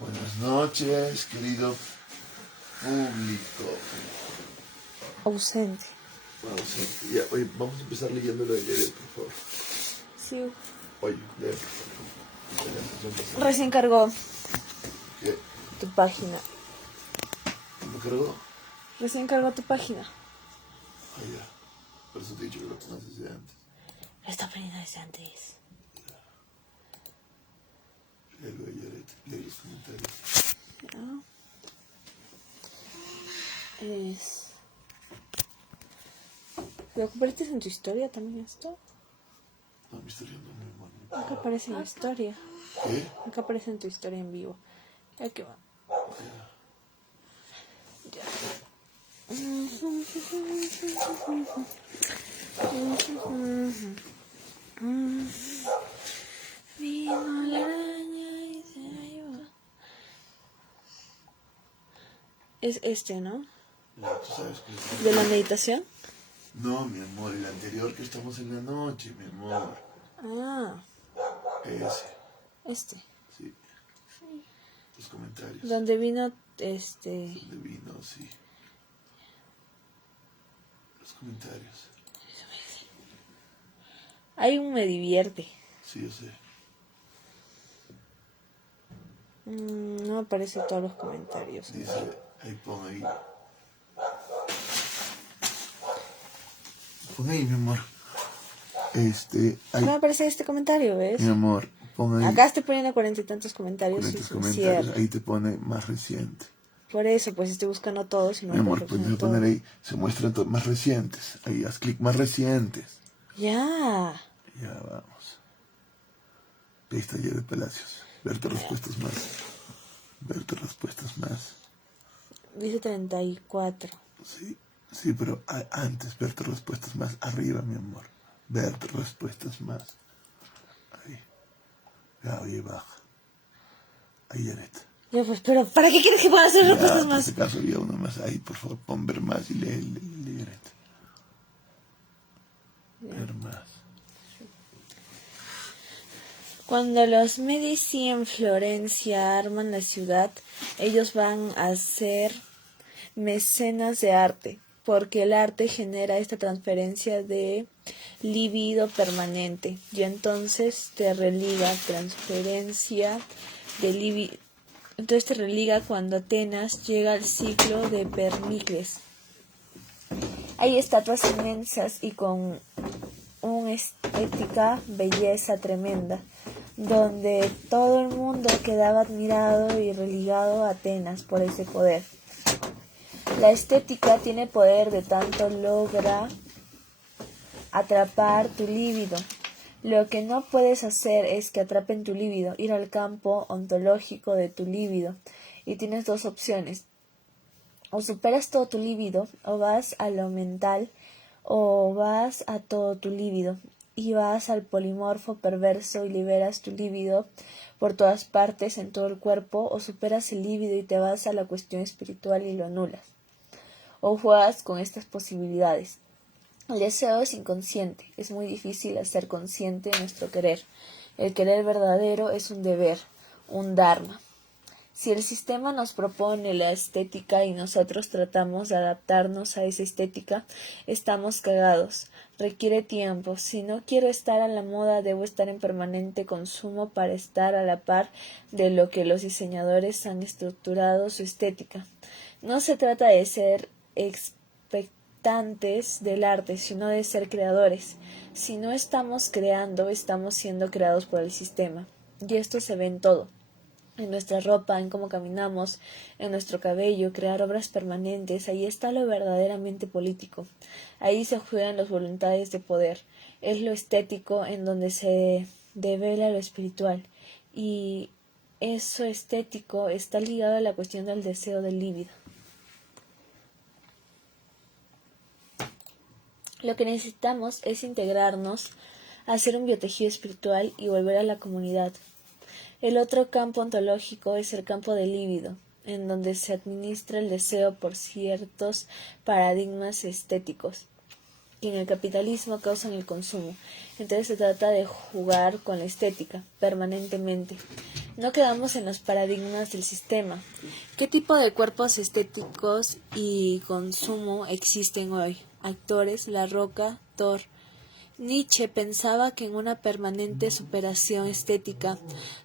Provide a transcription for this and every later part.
Buenas noches, querido público. Ausente. Ausente. Ya, oye, vamos a empezar leyendo lo de Leret, por favor. Sí. Oye, lee, por favor. Recién cargó ¿Qué? tu página. ¿Me cargó? Recién cargó tu página. Ah, ya. Por eso te he dicho que lo pongas desde antes. Lo está poniendo desde antes. Lee lo de Leret, lee los comentarios. Ya. ¿Lo compartes en tu historia también esto? No, mi historia no, mi hermano. Acá aparece en la historia. ¿Qué? Acá aparece en tu historia en vivo. Ya que va. Ya. Vino la araña y se llevó. Es este, ¿no? Ya, tú sabes que... ¿De la meditación? No, mi amor, el anterior que estamos en la noche, mi amor. Ah, Ese, este. sí. Los comentarios. Donde vino Donde vino, sí. Los comentarios. Hay un me divierte. Sí, yo sé. No aparece todos los comentarios. Dice, ahí pon ahí. Pon ahí, mi amor. Ahí. No aparece este comentario, ¿ves? Mi amor, pon ahí. Acá estoy poniendo 40 y tantos comentarios. 40 y son comentarios. ciertos. Ahí te pone más reciente. Por eso, pues estoy buscando todos y no Mi amor, aparecen puedes todos. poner ahí. Se muestran más recientes. Ahí, haz clic más recientes. Ya. Ya, vamos. Ahí está Yere Palacios. Verte respuestas más. Verte respuestas más. Dice 34. Sí, sí, pero antes, verte respuestas más. Arriba, mi amor. Verte respuestas más. Ahí. Ya, oye, baja. Ahí, Janet. Ya, pues, pero ¿para qué quieres que pueda hacer Ya, respuestas por más? si acaso había uno más. Ahí, por favor, pon ver más y lee, Janet. Ver más. Cuando los Medici en Florencia arman la ciudad, ellos van a ser mecenas de arte, porque el arte genera esta transferencia de libido permanente, y entonces te religa transferencia de libido. Entonces te religa cuando Atenas llega al ciclo de Pernicles. Hay estatuas inmensas y con una estética belleza tremenda, donde todo el mundo quedaba admirado y religado a Atenas por ese poder. La estética tiene poder de tanto logra atrapar tu líbido. Lo que no puedes hacer es que atrapen tu líbido, ir al campo ontológico de tu líbido. Y tienes dos opciones. O superas todo tu líbido, o vas a lo mental, o vas a todo tu líbido. Y vas al polimorfo perverso y liberas tu líbido por todas partes, en todo el cuerpo, o superas el líbido y te vas a la cuestión espiritual y lo anulas. O juegas con estas posibilidades. El deseo es inconsciente, es muy difícil hacer consciente nuestro querer. El querer verdadero es un deber, un dharma. Si el sistema nos propone la estética y nosotros tratamos de adaptarnos a esa estética, estamos cagados. Requiere tiempo. Si no quiero estar a la moda, debo estar en permanente consumo para estar a la par de lo que los diseñadores han estructurado su estética. No se trata de ser expectantes del arte, sino de ser creadores. Si no estamos creando, estamos siendo creados por el sistema. Y esto se ve en todo. En nuestra ropa, en cómo caminamos, en nuestro cabello, crear obras permanentes. Ahí está lo verdaderamente político. Ahí se juegan las voluntades de poder. Es lo estético en donde se devela lo espiritual. Y eso estético está ligado a la cuestión del deseo del líbido. Lo que necesitamos es integrarnos, hacer un biotejido espiritual y volver a la comunidad. El otro campo ontológico es el campo del líbido, en donde se administra el deseo por ciertos paradigmas estéticos que en el capitalismo causan el consumo. Entonces se trata de jugar con la estética permanentemente. No quedamos en los paradigmas del sistema. ¿Qué tipo de cuerpos estéticos y consumo existen hoy? Actores, La Roca, Thor. Nietzsche pensaba que en una permanente superación estética,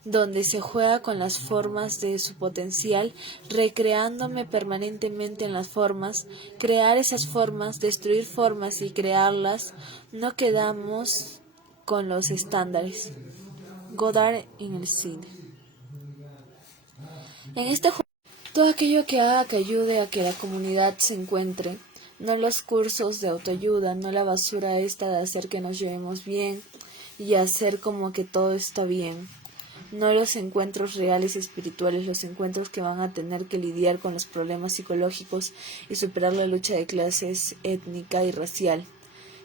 donde se juega con las formas de su potencial, recreándome permanentemente en las formas, crear esas formas, destruir formas y crearlas, no quedamos con los estándares. Godard en el cine. En este juego, todo aquello que haga que ayude a que la comunidad se encuentre, no los cursos de autoayuda, no la basura esta de hacer que nos llevemos bien y hacer como que todo está bien, no los encuentros reales espirituales, los encuentros que van a tener que lidiar con los problemas psicológicos y superar la lucha de clases étnica y racial.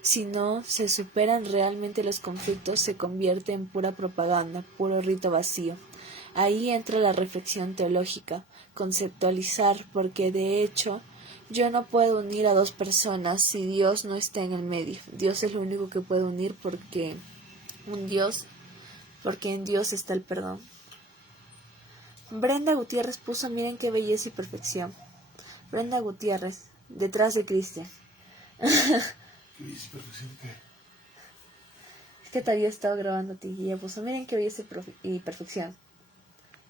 Si no se superan realmente los conflictos, se convierte en pura propaganda, puro rito vacío. Ahí entra la reflexión teológica, conceptualizar, porque de hecho yo no puedo unir a dos personas si Dios no está en el medio. Dios es lo único que puede unir porque en Dios está el perdón. Brenda Gutiérrez puso, miren qué belleza y perfección. Brenda Gutiérrez, detrás de Cristian. ¿Qué dice perfección qué? Es que te había estado grabando a ti y ella puso, miren qué belleza y perfección.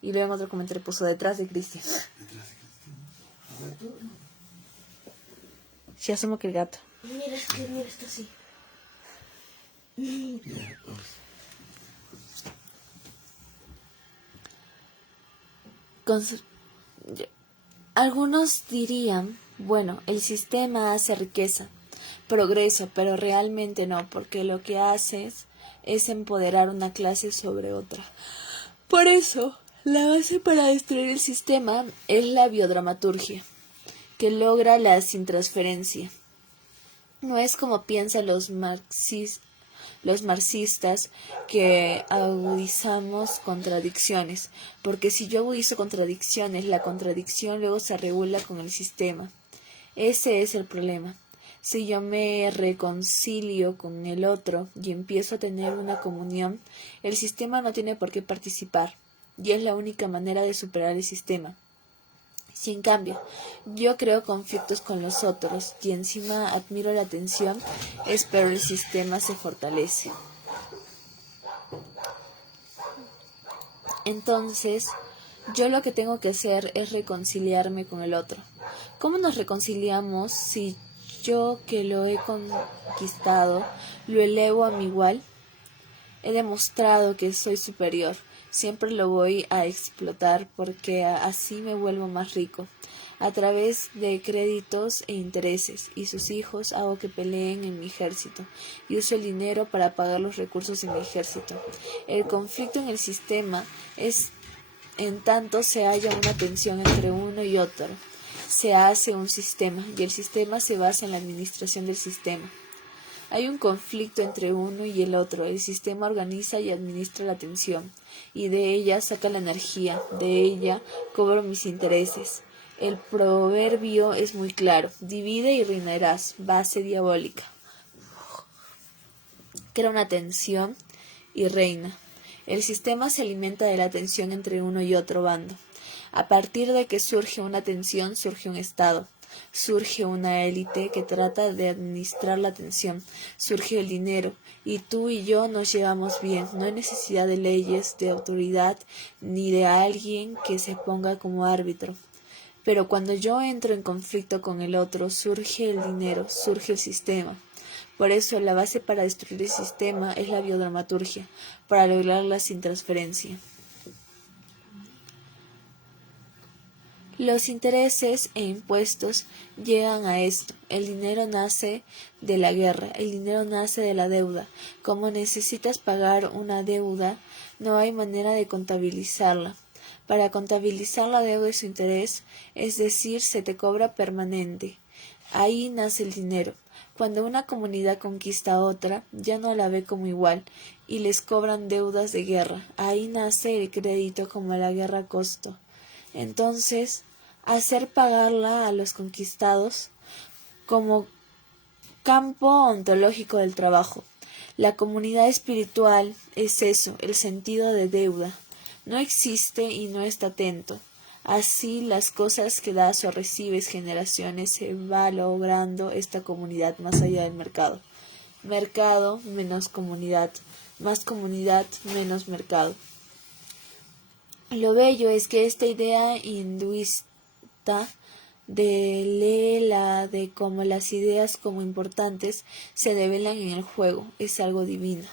Y luego en otro comentario puso, detrás de Cristian. ¿Detrás de Cristian? ¿Gato? Sí, asumo que el gato. Mira esto así. Yeah, Algunos dirían, bueno, el sistema hace riqueza, progreso, pero realmente no, porque lo que haces es empoderar una clase sobre otra. Por eso, la base para destruir el sistema es la biodramaturgia, que logra la sin transferencia. No es como piensan los marxistas que agudizamos contradicciones, porque si yo agudizo contradicciones, la contradicción luego se regula con el sistema. Ese es el problema. Si yo me reconcilio con el otro y empiezo a tener una comunión, el sistema no tiene por qué participar, y es la única manera de superar el sistema. Si en cambio yo creo conflictos con los otros y encima admiro la tensión, espero el sistema se fortalece. Entonces, yo lo que tengo que hacer es reconciliarme con el otro. ¿Cómo nos reconciliamos si yo que lo he conquistado lo elevo a mi igual? He demostrado que soy superior. Siempre lo voy a explotar porque así me vuelvo más rico. A través de créditos e intereses, y sus hijos hago que peleen en mi ejército, y uso el dinero para pagar los recursos en mi ejército. El conflicto en el sistema es, en tanto se halla una tensión entre uno y otro, se hace un sistema, y el sistema se basa en la administración del sistema. Hay un conflicto entre uno y el otro. El sistema organiza y administra la atención, y de ella saca la energía, de ella cobro mis intereses. El proverbio es muy claro: divide y reinarás, base diabólica. Crea una tensión y reina. El sistema se alimenta de la tensión entre uno y otro bando. A partir de que surge una tensión, surge un Estado. Surge una élite que trata de administrar la tensión, surge el dinero, y tú y yo nos llevamos bien. No hay necesidad de leyes, de autoridad, ni de alguien que se ponga como árbitro. Pero cuando yo entro en conflicto con el otro, surge el dinero, surge el sistema. Por eso la base para destruir el sistema es la biodramaturgia, para lograrla sin transferencia. Los intereses e impuestos llegan a esto. El dinero nace de la guerra, el dinero nace de la deuda. Como necesitas pagar una deuda, no hay manera de contabilizarla. Para contabilizar la deuda y su interés, es decir, se te cobra permanente. Ahí nace el dinero. Cuando una comunidad conquista a otra, ya no la ve como igual, y les cobran deudas de guerra. Ahí nace el crédito como la guerra costo. Entonces, hacer pagarla a los conquistados como campo ontológico del trabajo. La comunidad espiritual es eso, el sentido de deuda. No existe y no está atento. Así las cosas que das o recibes generaciones se va logrando esta comunidad más allá del mercado. Mercado menos comunidad, más comunidad menos mercado. Lo bello es que esta idea hinduista de Lela, de cómo las ideas como importantes se develan en el juego, es algo divino.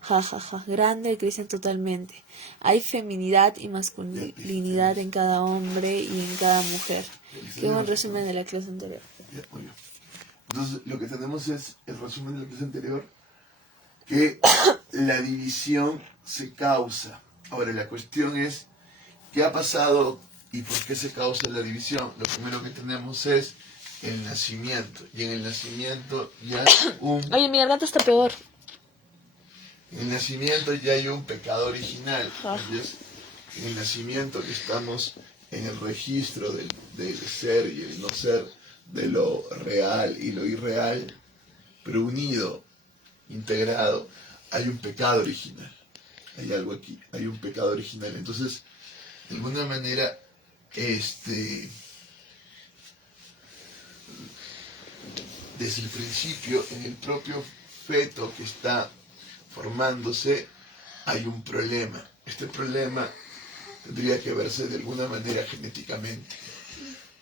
Ja, ja, ja, grande y crecen totalmente. Hay feminidad y masculinidad en cada hombre y en cada mujer. Qué buen resumen de la clase anterior. Muy bien. Entonces, lo que tenemos es el resumen de la clase anterior, que la división se causa. Ahora, la cuestión es, ¿qué ha pasado y por qué se causa la división? Lo primero que tenemos es el nacimiento. Y en el nacimiento ya hay Oye, mi garganta está peor. En el nacimiento ya hay un pecado original. ¿Entiendes? En el nacimiento que estamos en el registro del ser y el no ser, de lo real y lo irreal, pero unido, integrado, hay un pecado original. Hay algo aquí, hay un pecado original. Entonces, de alguna manera, desde el principio, en el propio feto que está formándose, hay un problema. Este problema tendría que verse de alguna manera genéticamente,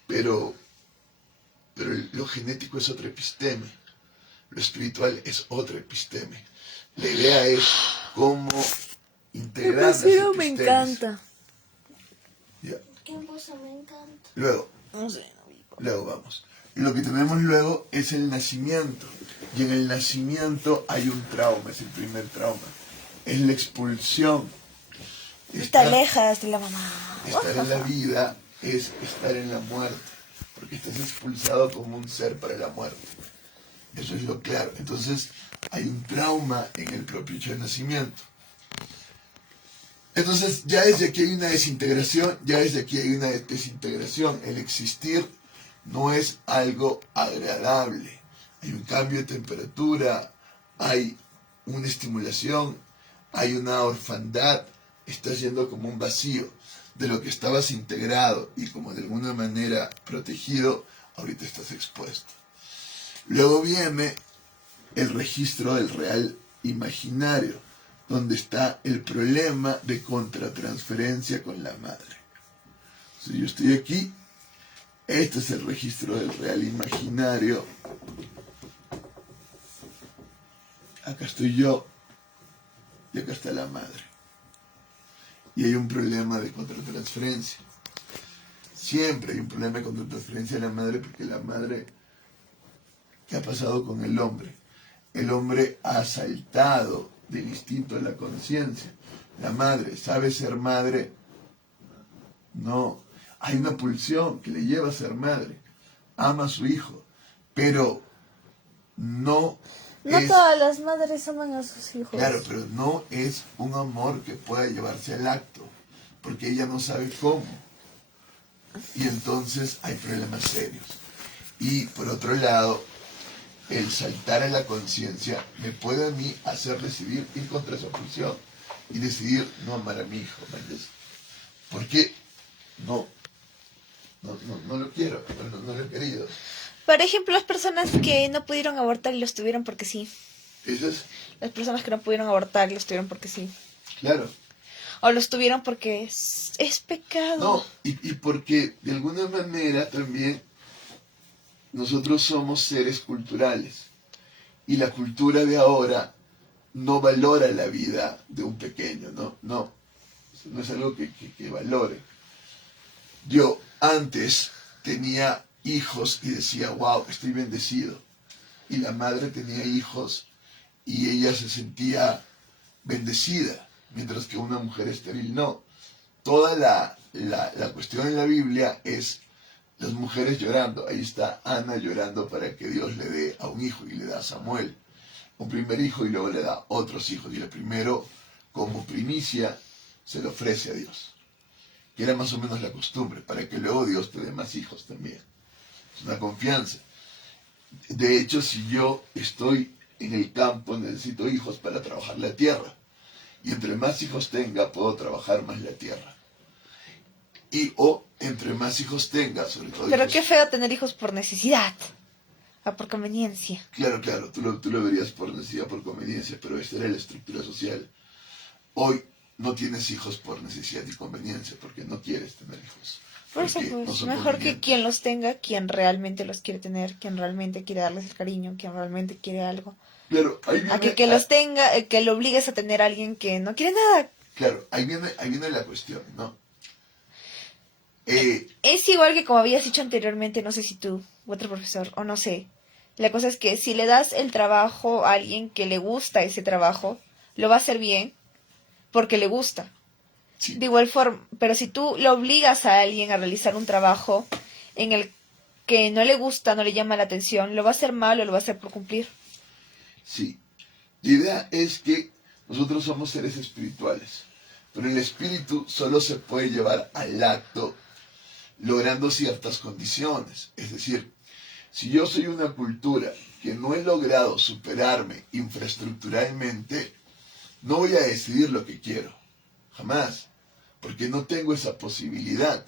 pero lo genético es otra episteme, lo espiritual es otra episteme. La idea es cómo integrar las epistemes. Me encanta. Ya. ¿Qué cosa me encanta? Luego vamos. Y lo que tenemos luego es el nacimiento. Y en el nacimiento hay un trauma, es el primer trauma. Es la expulsión. Te alejas de la mamá. Estar en la vida es estar en la muerte, porque estás expulsado como un ser para la muerte. Eso es lo claro. Entonces hay un trauma en el propio hecho de nacimiento. Entonces ya desde aquí hay una desintegración, El existir no es algo agradable. Hay un cambio de temperatura, hay una estimulación, hay una orfandad, estás yendo como un vacío. De lo que estabas integrado y como de alguna manera protegido, ahorita estás expuesto. Luego viene el registro del real imaginario, donde está el problema de contratransferencia con la madre. Si yo estoy aquí, este es el registro del real imaginario. Acá estoy yo y acá está la madre. Y hay un problema de contratransferencia. Siempre hay un problema de contratransferencia de la madre, porque la madre, ¿qué ha pasado con el hombre? El hombre ha saltado del instinto de la conciencia. La madre, ¿sabe ser madre? No. Hay una pulsión que le lleva a ser madre. Ama a su hijo, pero no todas las madres aman a sus hijos. Claro, pero no es un amor que pueda llevarse al acto, porque ella no sabe cómo. Y entonces hay problemas serios. Y por otro lado, el saltar a la conciencia me puede a mí hacer decidir ir contra esa pulsión y decidir no amar a mi hijo, ¿entiendes? Porque no lo quiero, no lo he querido. Por ejemplo, las personas que no pudieron abortar y los tuvieron porque sí. ¿Dices? Las personas que no pudieron abortar y los tuvieron porque sí. Claro. O los tuvieron porque es pecado. No, y porque de alguna manera también nosotros somos seres culturales. Y la cultura de ahora no valora la vida de un pequeño, no es algo que valore. Yo antes tenía hijos y decía, wow, estoy bendecido. Y la madre tenía hijos y ella se sentía bendecida, mientras que una mujer estéril no. Toda la cuestión en la Biblia es las mujeres llorando. Ahí está Ana llorando para que Dios le dé a un hijo, y le da a Samuel un primer hijo y luego le da otros hijos. Y el primero, como primicia, se lo ofrece a Dios, que era más o menos la costumbre, para que luego Dios te dé más hijos también. Es una confianza. De hecho, si yo estoy en el campo, necesito hijos para trabajar la tierra. Y entre más hijos tenga, puedo trabajar más la tierra. Y o entre más hijos tenga, sobre todo Pero hijos... qué feo tener hijos por necesidad. O por conveniencia. Claro, claro, tú lo verías por necesidad, por conveniencia, pero esta era la estructura social. Hoy no tienes hijos por necesidad y conveniencia, porque no quieres tener hijos. Por eso, Porque no pues, son mejor que convenientes. quien los tenga, quien realmente los quiere tener, quien realmente quiere darles el cariño, quien realmente quiere algo. Claro, ahí A viene, que los tenga, que lo obligues a tener a alguien que no quiere nada. claro, ahí viene la cuestión, ¿no? Es igual que como habías dicho anteriormente, no sé si tú, u otro profesor, o no sé. La cosa es que si le das el trabajo a alguien que le gusta ese trabajo, lo va a hacer bien porque le gusta. Sí, De igual forma, pero si tú le obligas a alguien a realizar un trabajo en el que no le gusta, no le llama la atención, lo va a hacer mal o lo va a hacer por cumplir. sí. La idea es que nosotros somos seres espirituales, pero el espíritu solo se puede llevar al acto logrando ciertas condiciones. Es decir, si yo soy una cultura que no he logrado superarme infraestructuralmente, no voy a decidir lo que quiero, jamás, porque no tengo esa posibilidad.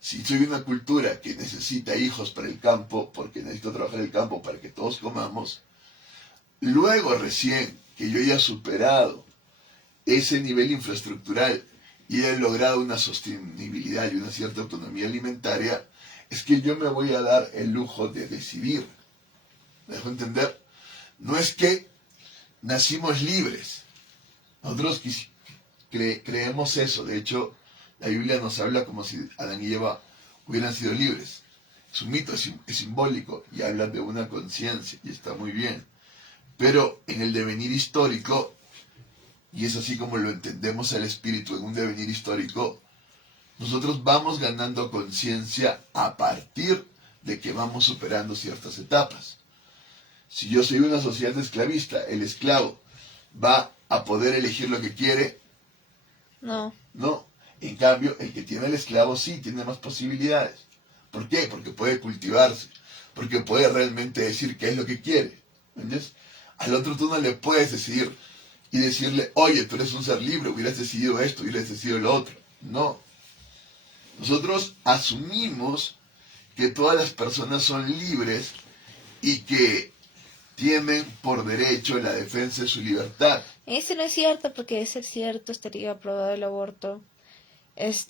Si soy una cultura que necesita hijos para el campo, porque necesito trabajar el campo para que todos comamos, luego recién que yo haya superado ese nivel infraestructural y he logrado una sostenibilidad y una cierta autonomía alimentaria, es que yo me voy a dar el lujo de decidir. ¿Me dejo entender? No es que nacimos libres. Nosotros creemos eso. De hecho, la Biblia nos habla como si Adán y Eva hubieran sido libres. Es un mito, es simbólico y habla de una conciencia y está muy bien. Pero en el devenir histórico, y es así como lo entendemos al espíritu en un devenir histórico, nosotros vamos ganando conciencia a partir de que vamos superando ciertas etapas. Si yo soy una sociedad esclavista, el esclavo va a poder elegir lo que quiere. No. No. En cambio, el que tiene el esclavo sí tiene más posibilidades. ¿Por qué? Porque puede cultivarse, porque puede realmente decir qué es lo que quiere. ¿Entiendes? Al otro tú no le puedes decidir y decirle, oye, tú eres un ser libre, hubieras decidido esto, hubieras decidido lo otro. No. Nosotros asumimos que todas las personas son libres y que tienen por derecho la defensa de su libertad. Eso no es cierto, porque de ser cierto estaría aprobado el aborto.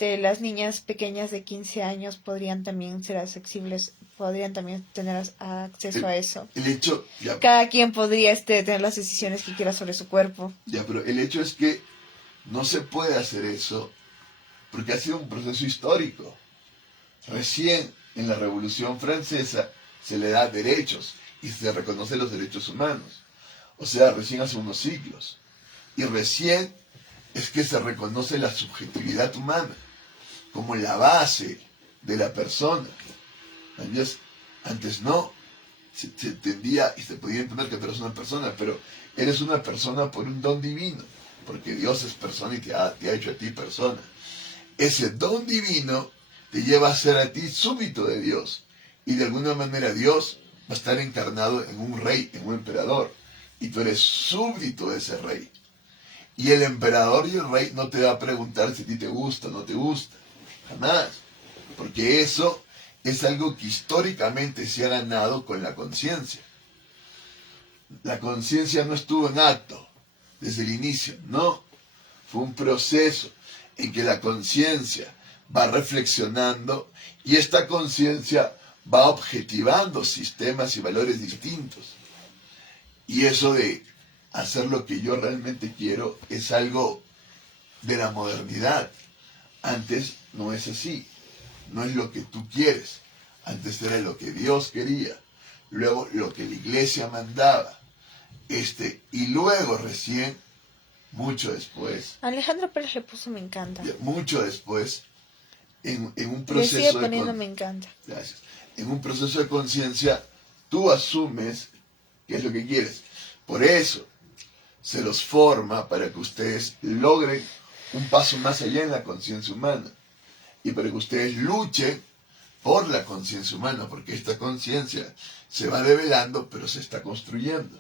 Las niñas pequeñas de 15 años podrían también ser accesibles, podrían también tener acceso a eso. El hecho, ya, Cada quien podría tener las decisiones que quiera sobre su cuerpo. ya, pero el hecho es que no se puede hacer eso porque ha sido un proceso histórico. Recién en la Revolución Francesa se le da derechos y se reconocen los derechos humanos. O sea, recién hace unos siglos. Y recién es que se reconoce la subjetividad humana como la base de la persona. Antes, antes no, se entendía y se podía entender que tú eres una persona, pero eres una persona por un don divino, porque Dios es persona y te ha hecho a ti persona. Ese don divino te lleva a ser a ti súbdito de Dios, y de alguna manera Dios va a estar encarnado en un rey, en un emperador, y tú eres súbdito de ese rey. Y el emperador y el rey no te va a preguntar si a ti te gusta o no te gusta, jamás, porque eso es algo que históricamente se ha ganado con la conciencia. La conciencia no estuvo en acto desde el inicio, no, fue un proceso en que la conciencia va reflexionando y esta conciencia va objetivando sistemas y valores distintos. Y eso de hacer lo que yo realmente quiero es algo de la modernidad. Antes no es así, no es lo que tú quieres. Antes era lo que Dios quería, luego lo que la iglesia mandaba, y luego recién, mucho después, Alejandro Pérez le puso me encanta. mucho después, en un Le sigue proceso poniendo me encanta. gracias, en un proceso de conciencia, tú asumes qué es lo que quieres. Por eso se los forma para que ustedes logren un paso más allá en la conciencia humana y para que ustedes luchen por la conciencia humana, porque esta conciencia se va develando, pero se está construyendo.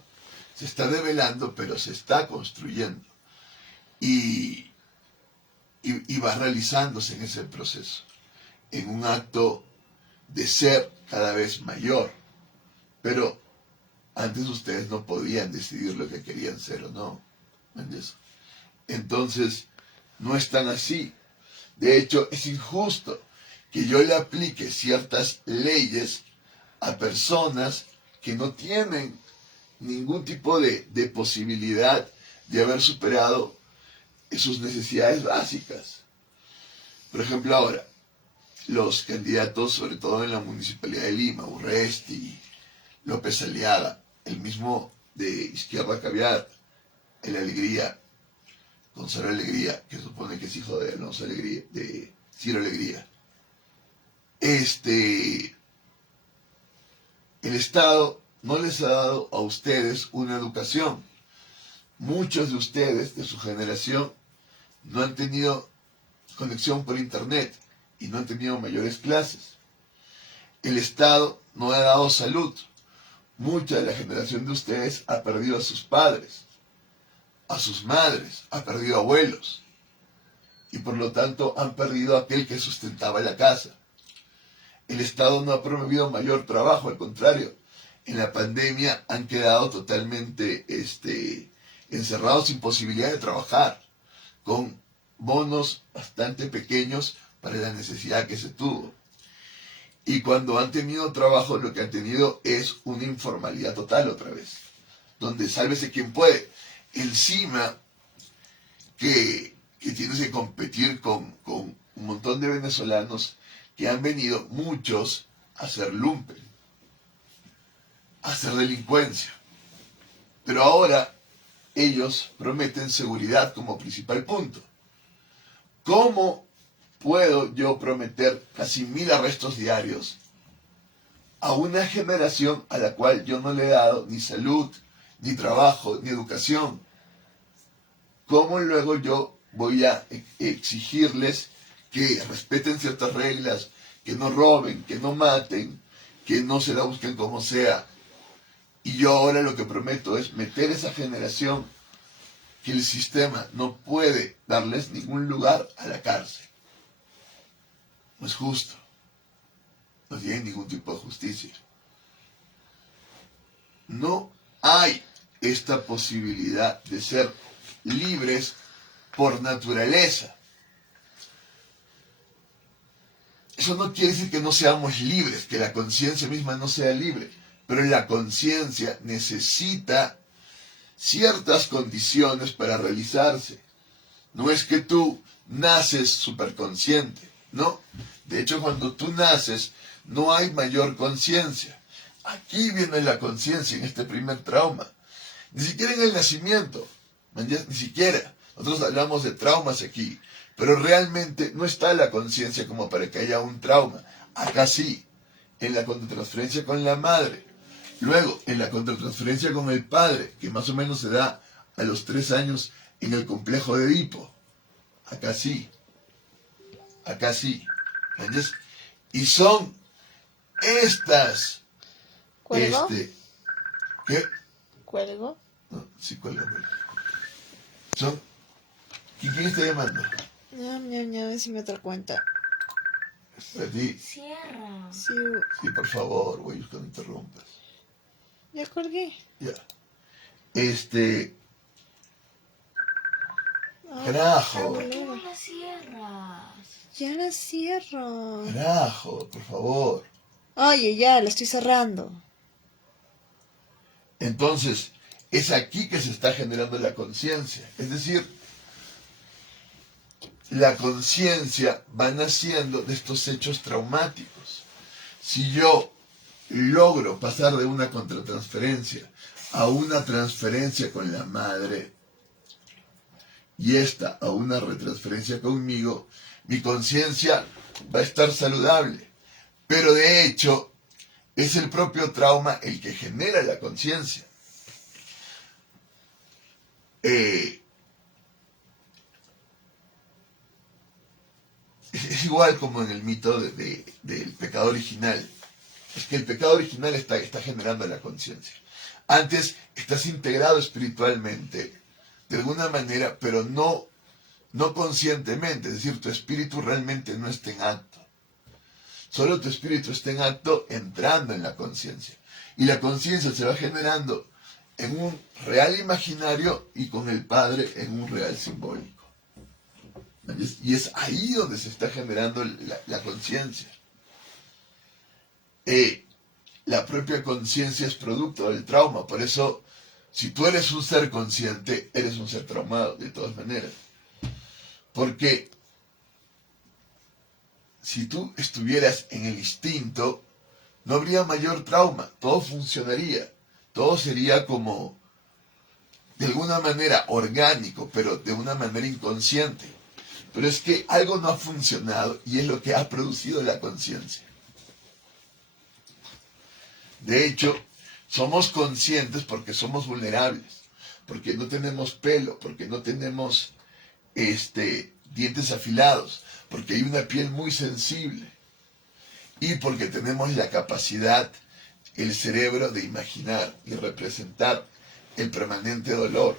Se está develando, pero se está construyendo. y, y va realizándose en ese proceso, en un acto de ser cada vez mayor. Pero antes ustedes no podían decidir lo que querían ser o no. ¿Entiendes? Entonces, no es tan así. De hecho, es injusto que yo le aplique ciertas leyes a personas que no tienen ningún tipo de posibilidad de haber superado sus necesidades básicas. Por ejemplo, ahora, los candidatos, sobre todo en la Municipalidad de Lima, Urresti, López Aliaga, el mismo de Izquierda Caviar, El Alegría, Gonzalo Alegría, que supone que es hijo de Alonso Alegría, de Ciro Alegría. El Estado no les ha dado a ustedes una educación. Muchos de ustedes, de su generación, no han tenido conexión por internet y no han tenido mayores clases. El Estado no ha dado salud. Mucha de la generación de ustedes ha perdido a sus padres, a sus madres, ha perdido abuelos y por lo tanto han perdido a aquel que sustentaba la casa. El Estado no ha promovido mayor trabajo, al contrario, en la pandemia han quedado totalmente encerrados sin posibilidad de trabajar, con bonos bastante pequeños para la necesidad que se tuvo. Y cuando han tenido trabajo, lo que han tenido es una informalidad total otra vez, donde sálvese quien puede. Encima que tienes que competir con un montón de venezolanos que han venido, muchos, a hacer lumpen, a hacer delincuencia. Pero ahora ellos prometen seguridad como principal punto. ¿Cómo puedo yo prometer casi 1000 arrestos diarios a una generación a la cual yo no le he dado ni salud, ni trabajo, ni educación? ¿Cómo luego yo voy a exigirles que respeten ciertas reglas, que no roben, que no maten, que no se la busquen como sea? Y yo ahora lo que prometo es meter esa generación que el sistema no puede darles ningún lugar a la cárcel. No es justo. No tiene ningún tipo de justicia. No hay esta posibilidad de ser libres por naturaleza. Eso no quiere decir que no seamos libres, que la conciencia misma no sea libre, pero la conciencia necesita ciertas condiciones para realizarse. No es que tú naces superconsciente, ¿no? De hecho, cuando tú naces, no hay mayor conciencia. Aquí viene la conciencia en este primer trauma. Ni siquiera en el nacimiento, ni siquiera. Nosotros hablamos de traumas aquí, pero realmente no está la conciencia como para que haya un trauma. Acá sí, en la contratransferencia con la madre. Luego, en la contratransferencia con el padre, que más o menos se da a los 3 años en el complejo de Edipo. Acá sí. Acá sí. ¿Entiendes? Y son estas... ¿Cuelgo? ¿Qué? ¿Cuelgo? No, sí, cuelga. Son... ¿Quién está llamando? No, si me otra cuenta. A ti. Cierra. Sí, Sí, por favor, güey, que no interrumpas. ya colgué. Ya. Ah, Carajo. ¿Por qué no la cierras? ya la cierro. Carajo, por favor. Oye, ya, la estoy cerrando. Entonces, es aquí que se está generando la conciencia. Es decir, la conciencia va naciendo de estos hechos traumáticos. Si yo logro pasar de una contratransferencia a una transferencia con la madre y esta a una retransferencia conmigo, mi conciencia va a estar saludable. Pero de hecho, es el propio trauma el que genera la conciencia. Es igual como en el mito del pecado original. Es que el pecado original está generando la conciencia. Antes estás integrado espiritualmente, de alguna manera, pero no no conscientemente, es decir, tu espíritu realmente no está en acto. Solo tu espíritu está en acto entrando en la conciencia. Y la conciencia se va generando en un real imaginario y con el Padre en un real simbólico. Y es ahí donde se está generando la conciencia. La propia conciencia es producto del trauma. Por eso, si tú eres un ser consciente, eres un ser traumado, de todas maneras. Porque si tú estuvieras en el instinto, no habría mayor trauma, todo funcionaría, todo sería como, de alguna manera, orgánico, pero de una manera inconsciente. Pero es que algo no ha funcionado y es lo que ha producido la conciencia. De hecho, somos conscientes porque somos vulnerables, porque no tenemos pelo, porque no tenemos dientes afilados, porque hay una piel muy sensible y porque tenemos la capacidad, el cerebro, de imaginar y representar el permanente dolor.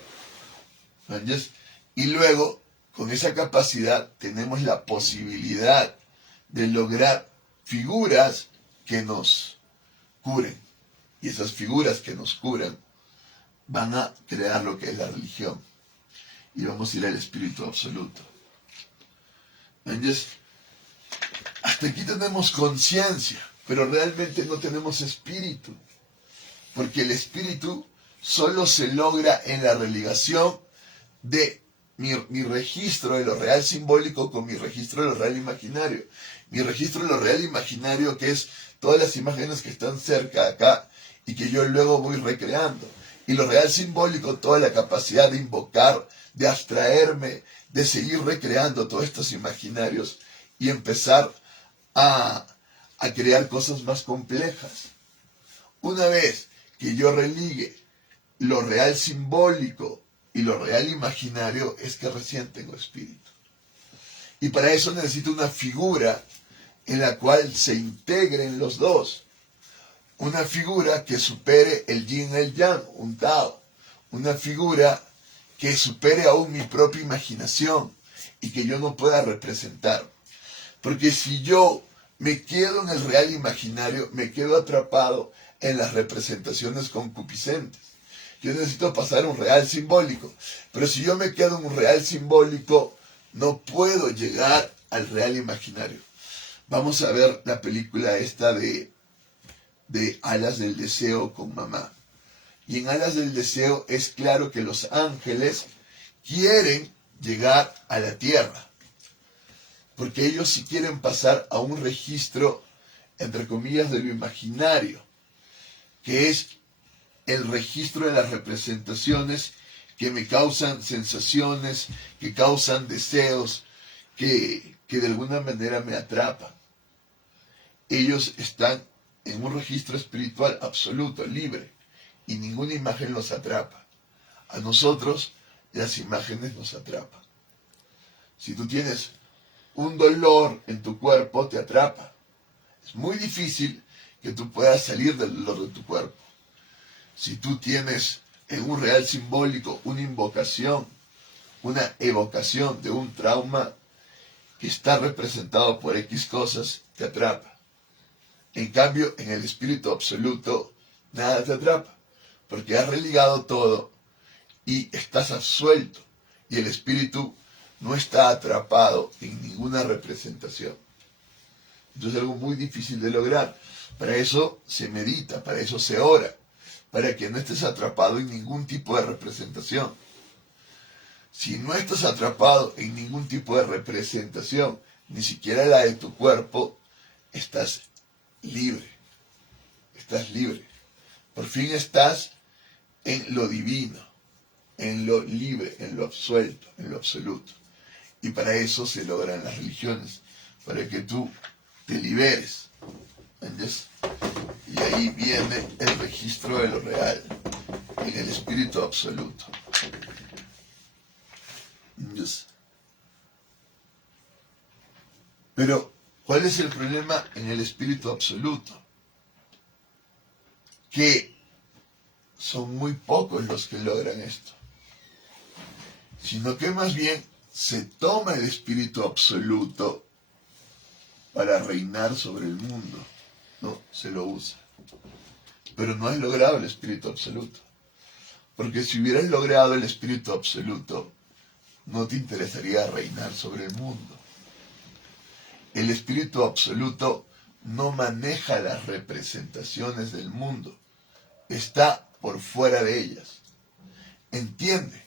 ¿Entiendes? Y luego, con esa capacidad, tenemos la posibilidad de lograr figuras que nos curen. Y esas figuras que nos curan van a crear lo que es la religión. Y vamos a ir al espíritu absoluto. ¿Entiendes? Hasta aquí tenemos conciencia, pero realmente no tenemos espíritu. Porque el espíritu solo se logra en la religación de mi registro de lo real simbólico con mi registro de lo real imaginario. Mi registro de lo real imaginario, que es todas las imágenes que están cerca de acá y que yo luego voy recreando. Y lo real simbólico, toda la capacidad de invocar, de abstraerme, de seguir recreando todos estos imaginarios y empezar a crear cosas más complejas. Una vez que yo religue lo real simbólico y lo real imaginario, es que recién tengo espíritu. Y para eso necesito una figura en la cual se integren los dos. Una figura que supere el yin y el yang, un Tao. Una figura que supere aún mi propia imaginación y que yo no pueda representar. Porque si yo me quedo en el real imaginario, me quedo atrapado en las representaciones concupiscentes. Yo necesito pasar un real simbólico. Pero si yo me quedo en un real simbólico, no puedo llegar al real imaginario. Vamos a ver la película esta de Alas del Deseo con mamá. Y en Alas del Deseo es claro que los ángeles quieren llegar a la tierra. Porque ellos sí quieren pasar a un registro, entre comillas, de lo imaginario, que es el registro de las representaciones que me causan sensaciones, que causan deseos, que de alguna manera me atrapan. Ellos están en un registro espiritual absoluto, libre, y ninguna imagen los atrapa. A nosotros las imágenes nos atrapan. Si tú tienes un dolor en tu cuerpo, te atrapa. Es muy difícil que tú puedas salir del dolor de tu cuerpo. Si tú tienes en un real simbólico una invocación, una evocación de un trauma que está representado por X cosas, te atrapa. En cambio, en el espíritu absoluto, nada te atrapa, porque has religado todo y estás absuelto, y el espíritu no está atrapado en ninguna representación. Entonces es algo muy difícil de lograr. Para eso se medita, para eso se ora, para que no estés atrapado en ningún tipo de representación. Si no estás atrapado en ningún tipo de representación, ni siquiera la de tu cuerpo, estás libre. Estás libre. Por fin estás en lo divino, en lo libre, en lo absuelto, en lo absoluto. Y para eso se logran las religiones, para que tú te liberes. ¿Entiendes? Y ahí viene el registro de lo real, en el espíritu absoluto. ¿Entiendes? Pero, ¿cuál es el problema en el espíritu absoluto? Que son muy pocos los que logran esto. Sino que más bien se toma el espíritu absoluto para reinar sobre el mundo. No, se lo usa. Pero no has logrado el espíritu absoluto. Porque si hubieras logrado el espíritu absoluto, no te interesaría reinar sobre el mundo. El espíritu absoluto no maneja las representaciones del mundo. Está por fuera de ellas. Entiende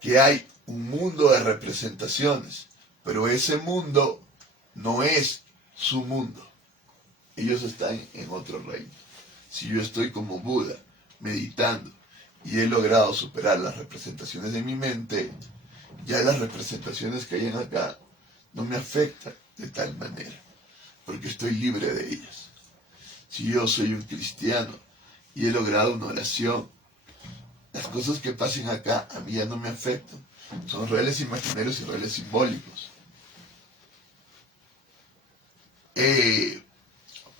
que hay un mundo de representaciones, pero ese mundo no es su mundo. Ellos están en otro reino. Si yo estoy como Buda, meditando, y he logrado superar las representaciones de mi mente, ya las representaciones que hay en acá no me afectan de tal manera, porque estoy libre de ellas. Si yo soy un cristiano y he logrado una oración, las cosas que pasen acá a mí ya no me afectan. Son reales imaginarios y reales simbólicos.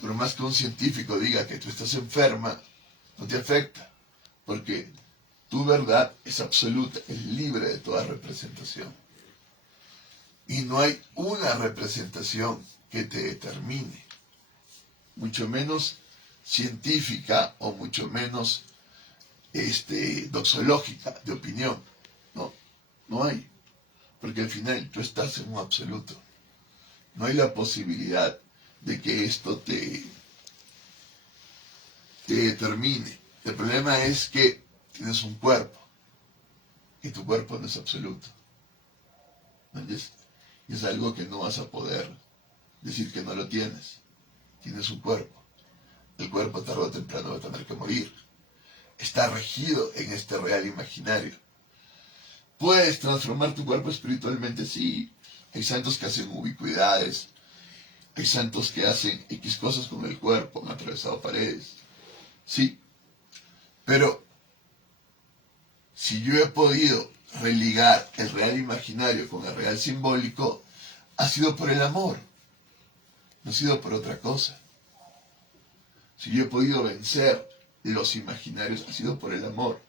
Por más que un científico diga que tú estás enferma, no te afecta, porque tu verdad es absoluta, es libre de toda representación. Y no hay una representación que te determine, mucho menos científica o mucho menos doxológica, de opinión. No hay, porque al final tú estás en un absoluto. No hay la posibilidad de que esto te determine. El problema es que tienes un cuerpo, y tu cuerpo no es absoluto. ¿Entiendes? Y es algo que no vas a poder decir que no lo tienes. Tienes un cuerpo. El cuerpo tarde o temprano va a tener que morir. Está regido en este real imaginario. ¿Puedes transformar tu cuerpo espiritualmente? Sí. Hay santos que hacen ubicuidades. Hay santos que hacen X cosas con el cuerpo, han atravesado paredes. Sí. Pero si yo he podido religar el real imaginario con el real simbólico, ha sido por el amor. No ha sido por otra cosa. Si yo he podido vencer los imaginarios, ha sido por el amor.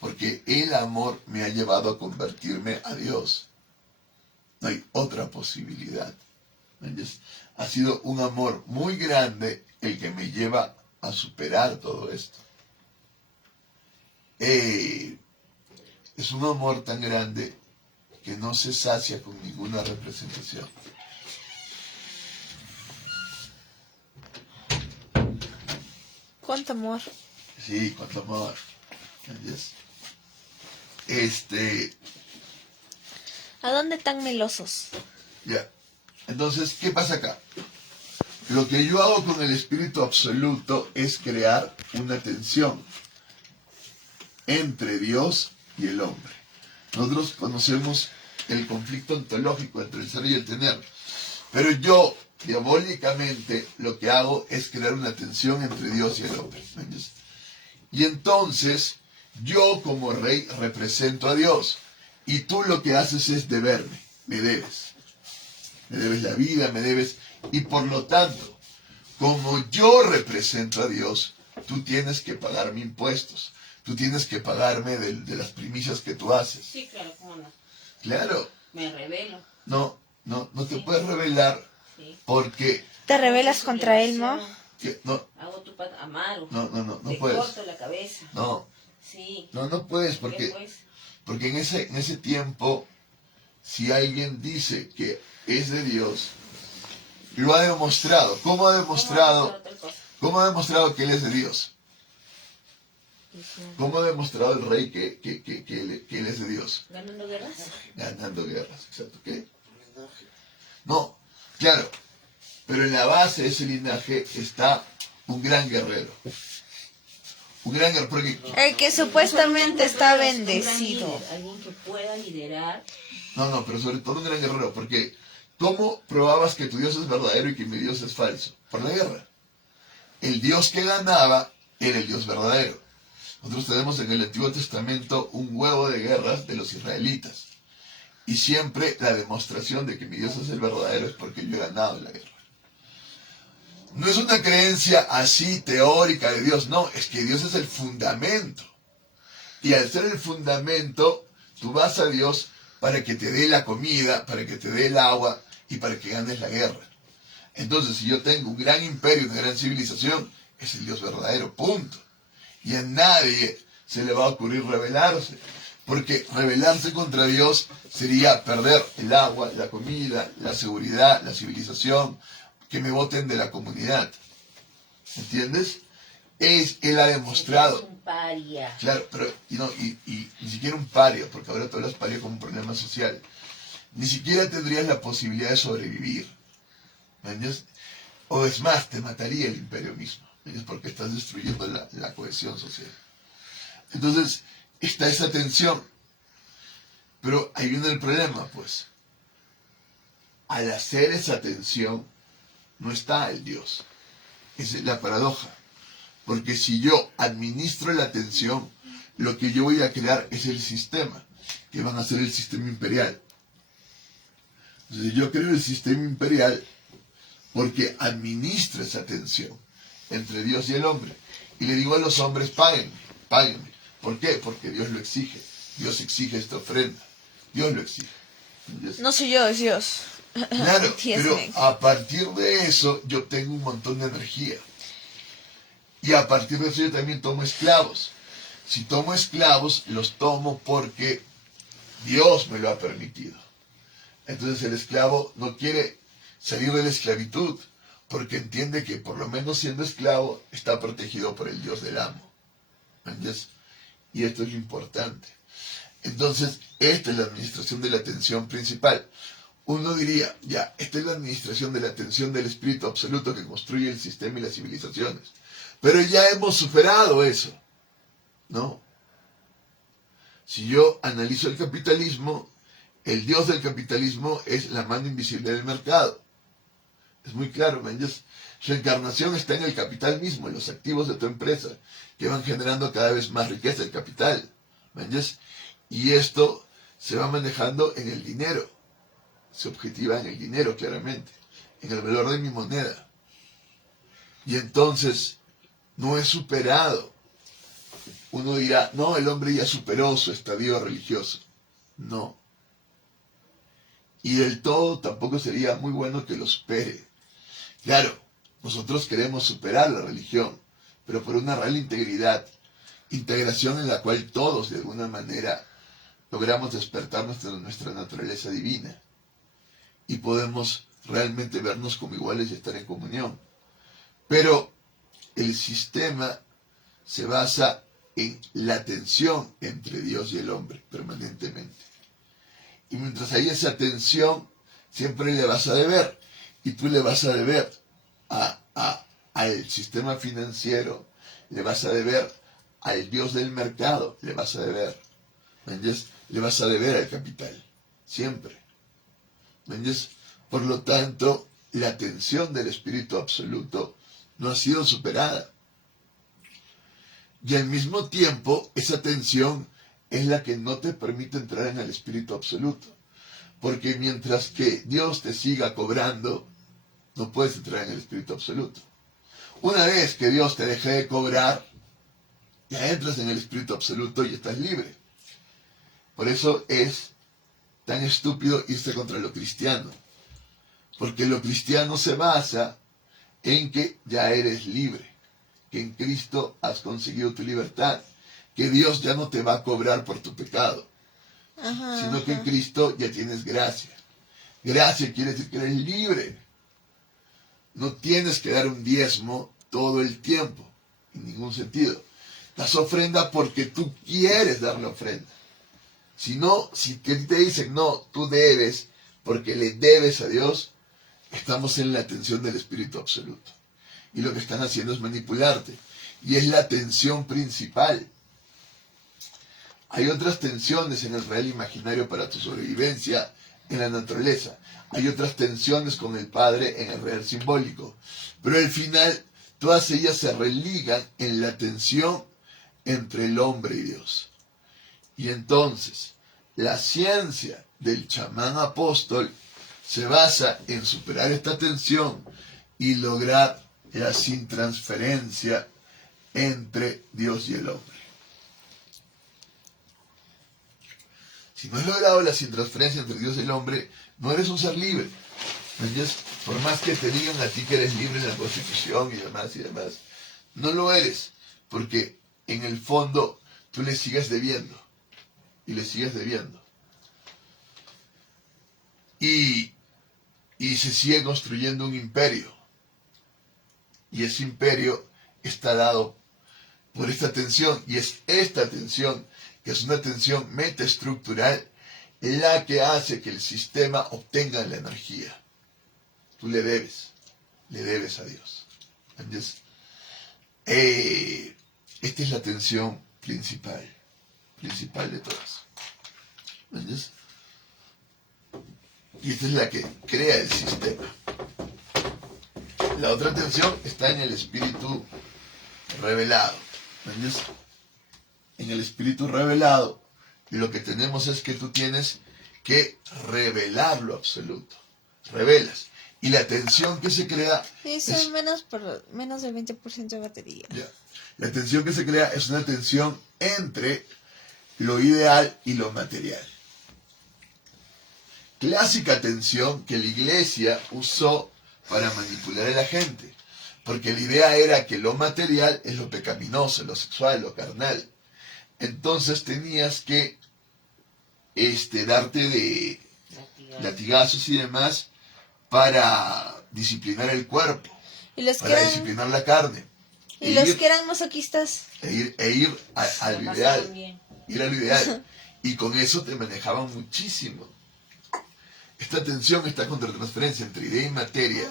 Porque el amor me ha llevado a convertirme a Dios. No hay otra posibilidad. ¿Entiendes? Ha sido un amor muy grande el que me lleva a superar todo esto. Es un amor tan grande que no se sacia con ninguna representación. ¿Cuánto amor? Sí, cuánto amor. ¿Entiendes? ¿A dónde tan melosos? Ya. Entonces, ¿qué pasa acá? Lo que yo hago con el espíritu absoluto es crear una tensión entre Dios y el hombre. Nosotros conocemos el conflicto ontológico entre el ser y el tener. Pero yo, diabólicamente, lo que hago es crear una tensión entre Dios y el hombre. ¿Entiendes? Y entonces, yo como rey represento a Dios. Y tú lo que haces es deberme, me debes. Me debes la vida, me debes. Y por lo tanto, como yo represento a Dios, tú tienes que pagarme impuestos. Tú tienes que pagarme de las primicias que tú haces. Sí, claro, ¿cómo no? Claro. Me revelo. No te puedes rebelar porque... ¿Te rebelas contra él, no? No. Hago tu pata amargo. No te puedes. corto la cabeza. No. Sí. No puedes porque en ese tiempo, si alguien dice que es de Dios, lo ha demostrado. ¿Cómo ha demostrado que él es de Dios? ¿Cómo ha demostrado el rey que él es de Dios? ¿Ganando guerras? Ganando guerras, exacto. ¿Qué? No, claro. Pero en la base de ese linaje está un gran guerrero. Un gran guerrero, porque... El que supuestamente está bendecido. Alguien que pueda liderar. No, pero sobre todo un gran guerrero, porque ¿cómo probabas que tu Dios es verdadero y que mi Dios es falso? Por la guerra. El Dios que ganaba era el Dios verdadero. Nosotros tenemos en el Antiguo Testamento un huevo de guerras de los israelitas. Y siempre la demostración de que mi Dios es el verdadero es porque yo he ganado la guerra. No es una creencia así teórica de Dios, no, es que Dios es el fundamento. Y al ser el fundamento, tú vas a Dios para que te dé la comida, para que te dé el agua y para que ganes la guerra. Entonces, si yo tengo un gran imperio, una gran civilización, es el Dios verdadero, punto. Y a nadie se le va a ocurrir rebelarse, porque rebelarse contra Dios sería perder el agua, la comida, la seguridad, la civilización, que me voten de la comunidad. ¿Entiendes? Él ha demostrado. Es un paria. Claro, pero y ni siquiera un paria, porque ahora tú hablas paria como un problema social. Ni siquiera tendrías la posibilidad de sobrevivir. ¿Me entiendes? O es más, te mataría el imperio mismo, ¿me entiendes? Porque estás destruyendo la cohesión social. Entonces, está esa tensión. Pero ahí viene el problema, pues. Al hacer esa tensión, no está el Dios. Esa es la paradoja. Porque si yo administro la tensión, lo que yo voy a crear es el sistema, que van a ser el sistema imperial. Entonces yo creo el sistema imperial porque administro esa tensión entre Dios y el hombre. Y le digo a los hombres, páguenme, páguenme. ¿Por qué? Porque Dios lo exige. Dios exige esta ofrenda. Dios lo exige. ¿Entiendes? No soy yo, es Dios. Claro, pero Entienden. a partir de eso yo tengo un montón de energía. Y a partir de eso yo también tomo esclavos. Si tomo esclavos, los tomo porque Dios me lo ha permitido. Entonces el esclavo no quiere salir de la esclavitud, porque entiende que por lo menos siendo esclavo está protegido por el Dios del amo. ¿Entiendes? Y esto es lo importante. Entonces, esta es la administración de la atención principal. Uno diría, ya, esta es la administración de la atención del espíritu absoluto que construye el sistema y las civilizaciones. Pero ya hemos superado eso, ¿no? Si yo analizo el capitalismo, el Dios del capitalismo es la mano invisible del mercado. Es muy claro, ¿me entiendes? Su encarnación está en el capital mismo, en los activos de tu empresa, que van generando cada vez más riqueza, el capital, ¿me entiendes? Y esto se va manejando en el dinero, se objetiva en el dinero claramente, en el valor de mi moneda. Y entonces, no es superado. Uno dirá, no, el hombre ya superó su estadio religioso. No. Y del todo tampoco sería muy bueno que lo supere. Claro, nosotros queremos superar la religión, pero por una real integración en la cual todos de alguna manera logramos despertar nuestra naturaleza divina y podemos realmente vernos como iguales y estar en comunión. Pero el sistema se basa en la tensión entre Dios y el hombre permanentemente. Y mientras hay esa tensión, siempre le vas a deber. Y tú le vas a deber al sistema financiero, le vas a deber al Dios del mercado, le vas a deber. ¿Me entiendes? Le vas a deber al capital. Siempre. ¿Me entiendes? Por lo tanto, la tensión del espíritu absoluto no ha sido superada. Y al mismo tiempo, esa tensión es la que no te permite entrar en el espíritu absoluto. Porque mientras que Dios te siga cobrando, no puedes entrar en el espíritu absoluto. Una vez que Dios te deje de cobrar, ya entras en el espíritu absoluto y estás libre. Por eso es tan estúpido irse contra lo cristiano. Porque lo cristiano se basa en que ya eres libre, que en Cristo has conseguido tu libertad, que Dios ya no te va a cobrar por tu pecado, sino que en Cristo ya tienes gracia. Gracia quiere decir que eres libre. No tienes que dar un diezmo todo el tiempo, en ningún sentido. Das ofrenda porque tú quieres dar la ofrenda. Si no, si te dicen, no, tú debes porque le debes a Dios, estamos en la tensión del espíritu absoluto. Y lo que están haciendo es manipularte. Y es la tensión principal. Hay otras tensiones en el real imaginario para tu sobrevivencia en la naturaleza. Hay otras tensiones con el Padre en el real simbólico. Pero al final, todas ellas se religan en la tensión entre el hombre y Dios. Y entonces, la ciencia del chamán apóstol se basa en superar esta tensión y lograr la sin transferencia entre Dios y el hombre. Si no has logrado la transferencia entre Dios y el hombre, no eres un ser libre. ¿Entiendes? Por más que te digan a ti que eres libre en la Constitución y demás, no lo eres, porque en el fondo tú le sigues debiendo, y le sigues debiendo. Y se sigue construyendo un imperio, y ese imperio está dado por esta tensión, y es esta tensión, que es una tensión metaestructural, la que hace que el sistema obtenga la energía. Tú le debes a Dios. ¿Entiendes? Esta es la tensión principal de todas. ¿Entiendes? Y esta es la que crea el sistema. La otra tensión está en el espíritu revelado. ¿Entiendes? En el espíritu revelado, lo que tenemos es que tú tienes que revelar lo absoluto. Revelas. Y la tensión que se crea... Dice menos del 20% de batería. Ya. La tensión que se crea es una tensión entre lo ideal y lo material. Clásica tensión que la iglesia usó para manipular a la gente. Porque la idea era que lo material es lo pecaminoso, lo sexual, lo carnal. Entonces tenías que darte de latigazos y demás para disciplinar el cuerpo, para disciplinar la carne. Y los que eran masoquistas. Ir al ideal. Ir al ideal. Y con eso te manejaban muchísimo. Esta tensión, esta contratransferencia entre idea y materia.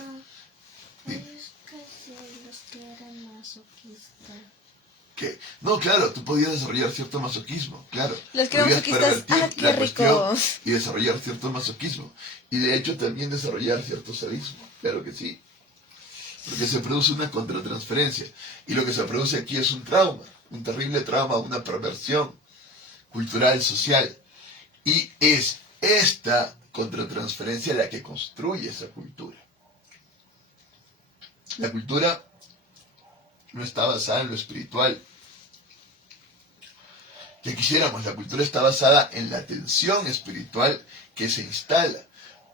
¿Qué? No, claro, tú podías desarrollar cierto masoquismo, claro. Los que eran masoquistas, qué rico. Y desarrollar cierto masoquismo. Y de hecho también desarrollar cierto sadismo, claro que sí. Porque se produce una contratransferencia. Y lo que se produce aquí es un trauma, un terrible trauma, una perversión cultural, social. Y es esta contratransferencia la que construye esa cultura. La cultura no está basada en lo espiritual. Que quisiéramos, la cultura está basada en la tensión espiritual que se instala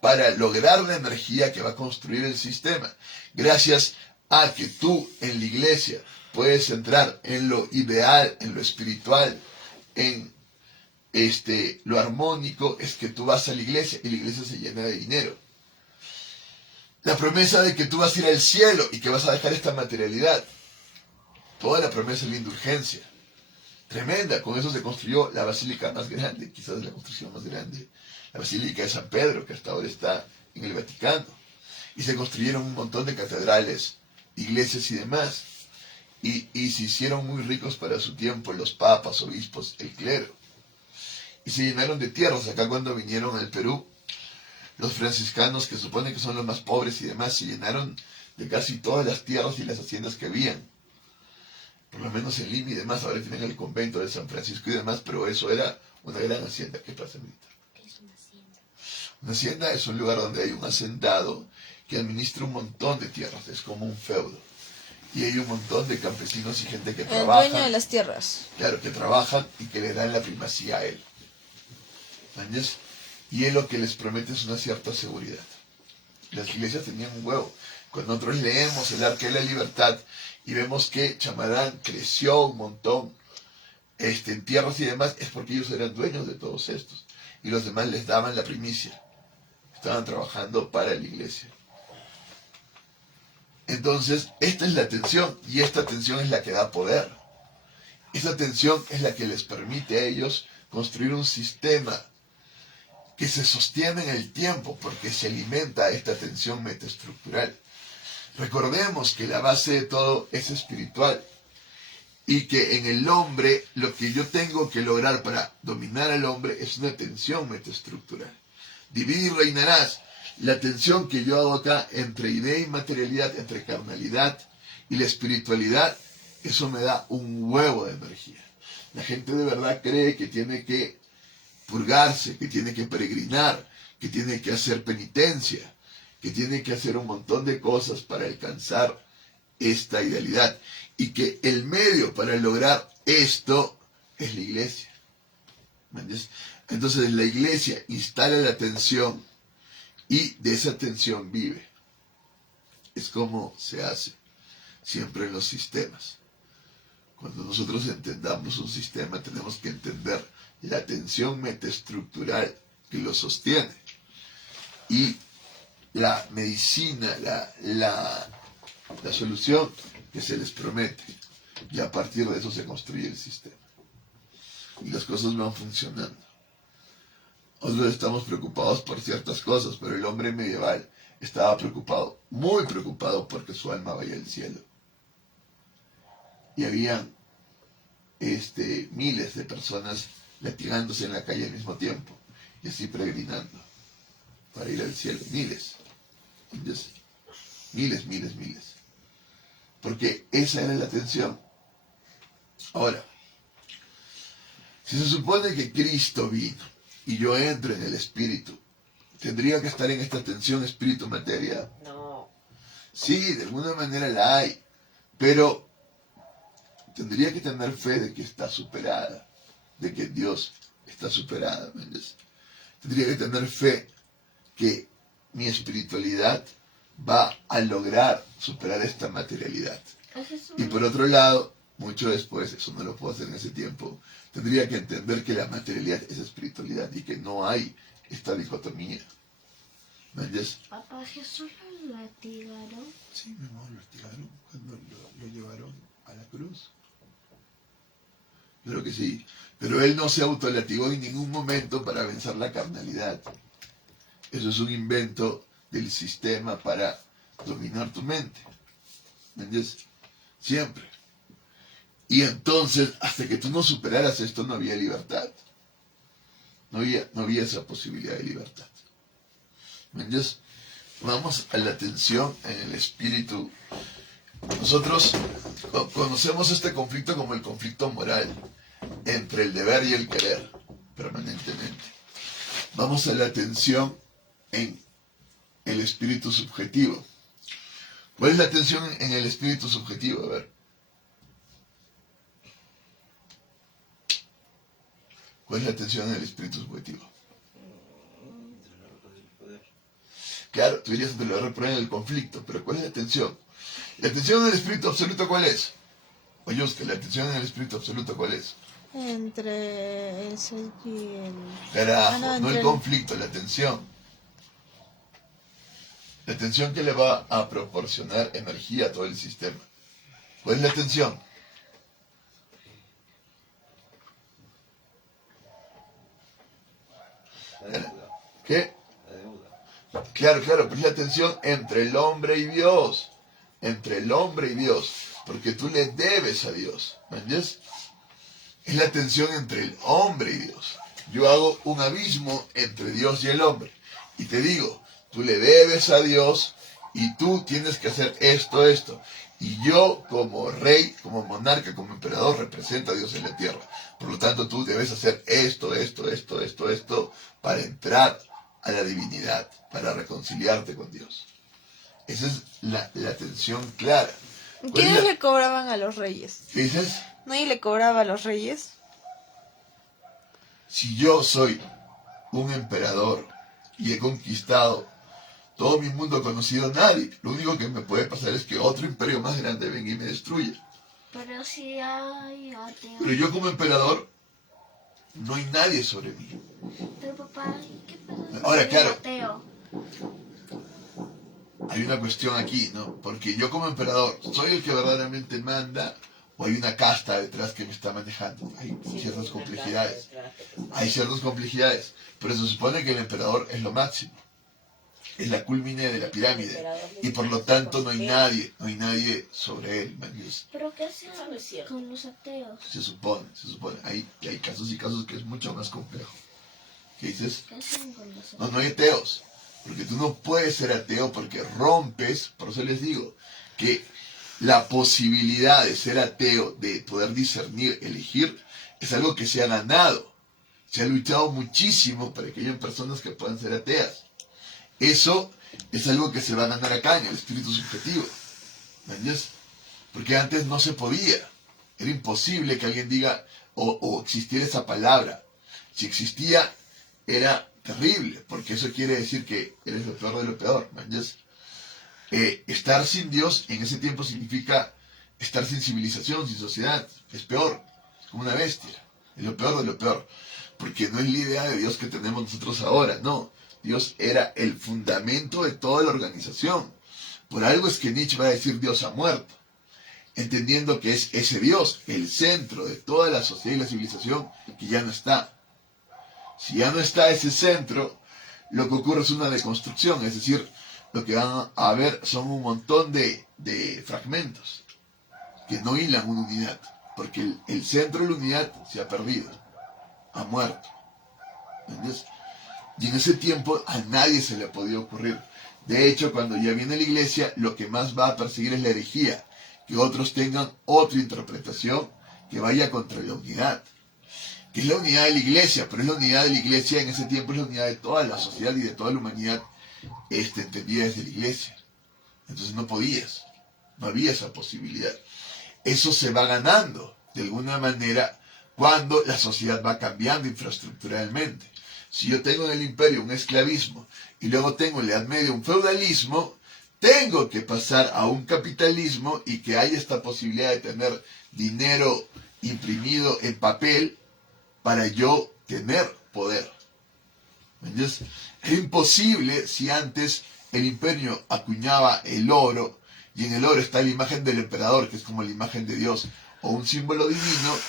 para lograr la energía que va a construir el sistema. Gracias a que tú en la iglesia puedes entrar en lo ideal, en lo espiritual, en lo armónico, es que tú vas a la iglesia y la iglesia se llena de dinero. La promesa de que tú vas a ir al cielo y que vas a dejar esta materialidad. Toda la promesa de la indulgencia. Tremenda. Con eso se construyó la basílica más grande, quizás la construcción más grande. La Basílica de San Pedro, que hasta ahora está en el Vaticano. Y se construyeron un montón de catedrales, iglesias y demás. Y se hicieron muy ricos para su tiempo los papas, obispos, el clero. Y se llenaron de tierras. Acá cuando vinieron al Perú, los franciscanos, que suponen que son los más pobres y demás, se llenaron de casi todas las tierras y las haciendas que habían. Por lo menos en Lima y demás, ahora tienen el convento de San Francisco y demás, pero eso era una gran hacienda. ¿Qué pasa, militar? ¿Qué es una hacienda? Una hacienda es un lugar donde hay un hacendado que administra un montón de tierras, es como un feudo. Y hay un montón de campesinos y gente que trabaja. El dueño de las tierras. Claro, que trabajan y que le dan la primacía a él. ¿Entiendes? Y él lo que les promete es una cierta seguridad. Las iglesias tenían un huevo. Cuando nosotros leemos el Arca de la Libertad y vemos que Chamarán creció un montón en tierras y demás, es porque ellos eran dueños de todos estos. Y los demás les daban la primicia. Estaban trabajando para la iglesia. Entonces, esta es la tensión, y esta tensión es la que da poder. Esta tensión es la que les permite a ellos construir un sistema que se sostiene en el tiempo, porque se alimenta a esta tensión metaestructural. Recordemos que la base de todo es espiritual, y que en el hombre, lo que yo tengo que lograr para dominar al hombre es una tensión metaestructural. Divide y reinarás. La tensión que yo hago acá entre idea y materialidad, entre carnalidad y la espiritualidad, eso me da un huevo de energía. La gente de verdad cree que tiene que purgarse, que tiene que peregrinar, que tiene que hacer penitencia, que tiene que hacer un montón de cosas para alcanzar esta idealidad. Y que el medio para lograr esto es la iglesia. ¿Me entiendes? Entonces la iglesia instala la tensión y de esa tensión vive. Es como se hace siempre en los sistemas. Cuando nosotros entendamos un sistema, tenemos que entender la tensión metaestructural que lo sostiene y la medicina, la solución que se les promete. Y a partir de eso se construye el sistema. Y las cosas van funcionando. Nosotros estamos preocupados por ciertas cosas, pero el hombre medieval estaba preocupado, muy preocupado porque su alma vaya al cielo. Y habían miles de personas latigándose en la calle al mismo tiempo y así peregrinando para ir al cielo. Miles. Miles. Porque esa era la tensión. Ahora, si se supone que Cristo vino y yo entro en el espíritu, ¿tendría que estar en esta tensión espíritu-materia? No. Sí, de alguna manera la hay, pero tendría que tener fe de que está superada, de que Dios está superada, ¿me entiendes? Tendría que tener fe que mi espiritualidad va a lograr superar esta materialidad. Y por otro lado, mucho después, eso no lo puedo hacer en ese tiempo, tendría que entender que la materialidad es espiritualidad y que no hay esta dicotomía. ¿Me entiendes? Papá, ¿Jesús lo latigaron? Sí, mi amor, lo latigaron cuando lo llevaron a la cruz. Claro que sí, pero él no se autolatigó en ningún momento para vencer la carnalidad. Eso es un invento del sistema para dominar tu mente. ¿Me entiendes? Siempre. Y entonces, hasta que tú no superaras esto, no había libertad. No había esa posibilidad de libertad. ¿Me entiendes? Vamos a la tensión en el espíritu. Nosotros conocemos este conflicto como el conflicto moral entre el deber y el querer, permanentemente. Vamos a la tensión en el espíritu subjetivo. ¿Cuál es la tensión en el espíritu subjetivo? A ver. ¿Cuál es la tensión en el espíritu subjetivo? Claro, tú dirías que te lo reponer en el conflicto, pero ¿cuál es la tensión? ¿La tensión en el espíritu absoluto cuál es? Oye, usted, ¿la tensión en el espíritu absoluto cuál es? Entre el ser y el... Carajo, no el conflicto, la tensión. La tensión que le va a proporcionar energía a todo el sistema. ¿Cuál es la tensión? ¿Qué? Claro, pero es la tensión entre el hombre y Dios. Entre el hombre y Dios. Porque tú le debes a Dios. ¿Me entiendes? Es la tensión entre el hombre y Dios. Yo hago un abismo entre Dios y el hombre. Y te digo, tú le debes a Dios y tú tienes que hacer esto. Y yo como rey, como monarca, como emperador, represento a Dios en la tierra. Por lo tanto, tú debes hacer esto, para entrar a la divinidad, para reconciliarte con Dios. Esa es la tensión clara. ¿Quiénes le cobraban a los reyes? ¿Qué dices? ¿Nadie le cobraba a los reyes? Si yo soy un emperador y he conquistado todo mi mundo conocido, nadie. Lo único que me puede pasar es que otro imperio más grande venga y me destruya. Pero si hay ateos. Pero yo como emperador, no hay nadie sobre mí. Pero papá, ¿qué pasa si Ahora, hay claro. un ateo? Hay una cuestión aquí, ¿no? Porque yo como emperador, ¿soy el que verdaderamente manda o hay una casta detrás que me está manejando? Hay ciertas complejidades. Hay ciertas complejidades. Pero se supone que el emperador es lo máximo. Es la culmine de la pirámide. Y por lo tanto no hay nadie sobre él. ¿Pero qué hacen Eso no es cierto. con los ateos? Se supone. Hay casos y casos que es mucho más complejo. ¿Qué dices? ¿Qué hacen con los ateos? No hay ateos. Porque tú no puedes ser ateo porque rompes, por eso les digo, que la posibilidad de ser ateo, de poder discernir, elegir, es algo que se ha ganado. Se ha luchado muchísimo para que haya personas que puedan ser ateas. Eso es algo que se va a ganar acá en el espíritu subjetivo. ¿Me entiendes? Porque antes no se podía. Era imposible que alguien diga o existiera esa palabra. Si existía, era terrible, porque eso quiere decir que eres lo peor de lo peor, ¿entiendes? Estar sin Dios en ese tiempo significa estar sin civilización, sin sociedad. Es peor, es como una bestia. Es lo peor de lo peor. Porque no es la idea de Dios que tenemos nosotros ahora, no. Dios era el fundamento de toda la organización. Por algo es que Nietzsche va a decir Dios ha muerto, entendiendo que es ese Dios, el centro de toda la sociedad y la civilización, que ya no está. Si ya no está ese centro, lo que ocurre es una deconstrucción, es decir, lo que van a haber son un montón de fragmentos que no hilan una unidad, porque el centro de la unidad se ha perdido, ha muerto. ¿Entiendes? Y en ese tiempo a nadie se le ha podido ocurrir. De hecho, cuando ya viene la iglesia, lo que más va a perseguir es la herejía, que otros tengan otra interpretación que vaya contra la unidad, que es la unidad de la iglesia, pero es la unidad de la iglesia en ese tiempo, es la unidad de toda la sociedad y de toda la humanidad entendida desde la iglesia. Entonces no podías, no había esa posibilidad. Eso se va ganando de alguna manera cuando la sociedad va cambiando infraestructuralmente. Si yo tengo en el imperio un esclavismo y luego tengo en la Edad Media un feudalismo, tengo que pasar a un capitalismo y que haya esta posibilidad de tener dinero imprimido en papel para yo tener poder. ¿Me entiendes? Es imposible si antes el imperio acuñaba el oro y en el oro está la imagen del emperador, que es como la imagen de Dios, o un símbolo divino,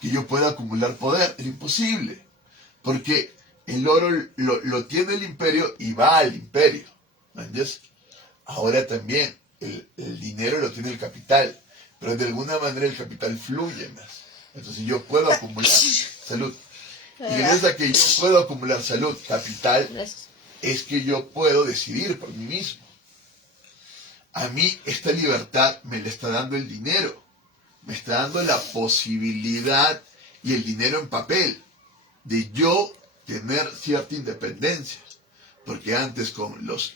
que yo pueda acumular poder. Es imposible, porque el oro lo tiene el imperio y va al imperio. ¿Me entiendes? Ahora también el dinero lo tiene el capital, pero de alguna manera el capital fluye más. Entonces yo puedo acumular salud. Y gracias a que yo puedo acumular salud, capital, es que yo puedo decidir por mí mismo. A mí esta libertad me la está dando el dinero. Me está dando la posibilidad y el dinero en papel de yo tener cierta independencia. Porque antes con las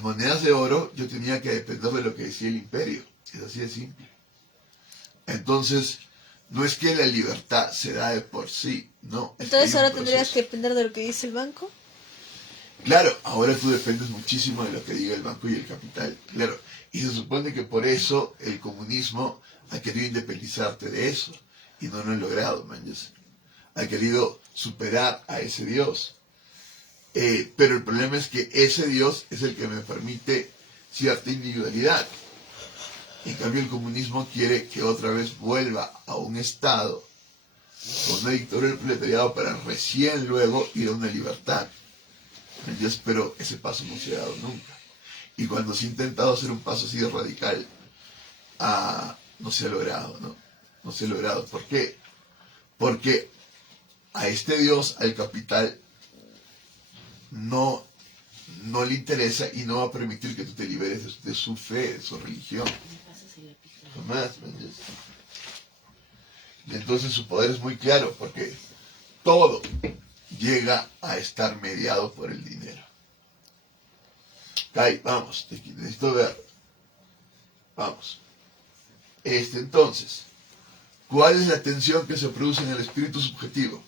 monedas de oro yo tenía que depender de lo que decía el imperio. Es así de simple. Entonces, no es que la libertad se da de por sí, no. Entonces ahora tendrías que depender de lo que dice el banco. Claro, ahora tú dependes muchísimo de lo que diga el banco y el capital, claro. Y se supone que por eso el comunismo ha querido independizarte de eso. Y no lo ha logrado, manches. Ha querido superar a ese Dios. Pero el problema es que ese Dios es el que me permite cierta individualidad. En cambio el comunismo quiere que otra vez vuelva a un Estado con una dictadura del proletariado para recién luego ir a una libertad. ¿Entiendes? Pero ese paso no se ha dado nunca. Y cuando se ha intentado hacer un paso así de radical, no se ha logrado, ¿no? No se ha logrado. ¿Por qué? Porque a este Dios, al capital, no le interesa y no va a permitir que tú te liberes de su fe, de su religión. Jamás, ¿me entiendes? Entonces su poder es muy claro porque todo llega a estar mediado por el dinero. Kai, vamos, necesito ver. Vamos. Entonces, ¿cuál es la tensión que se produce en el espíritu subjetivo?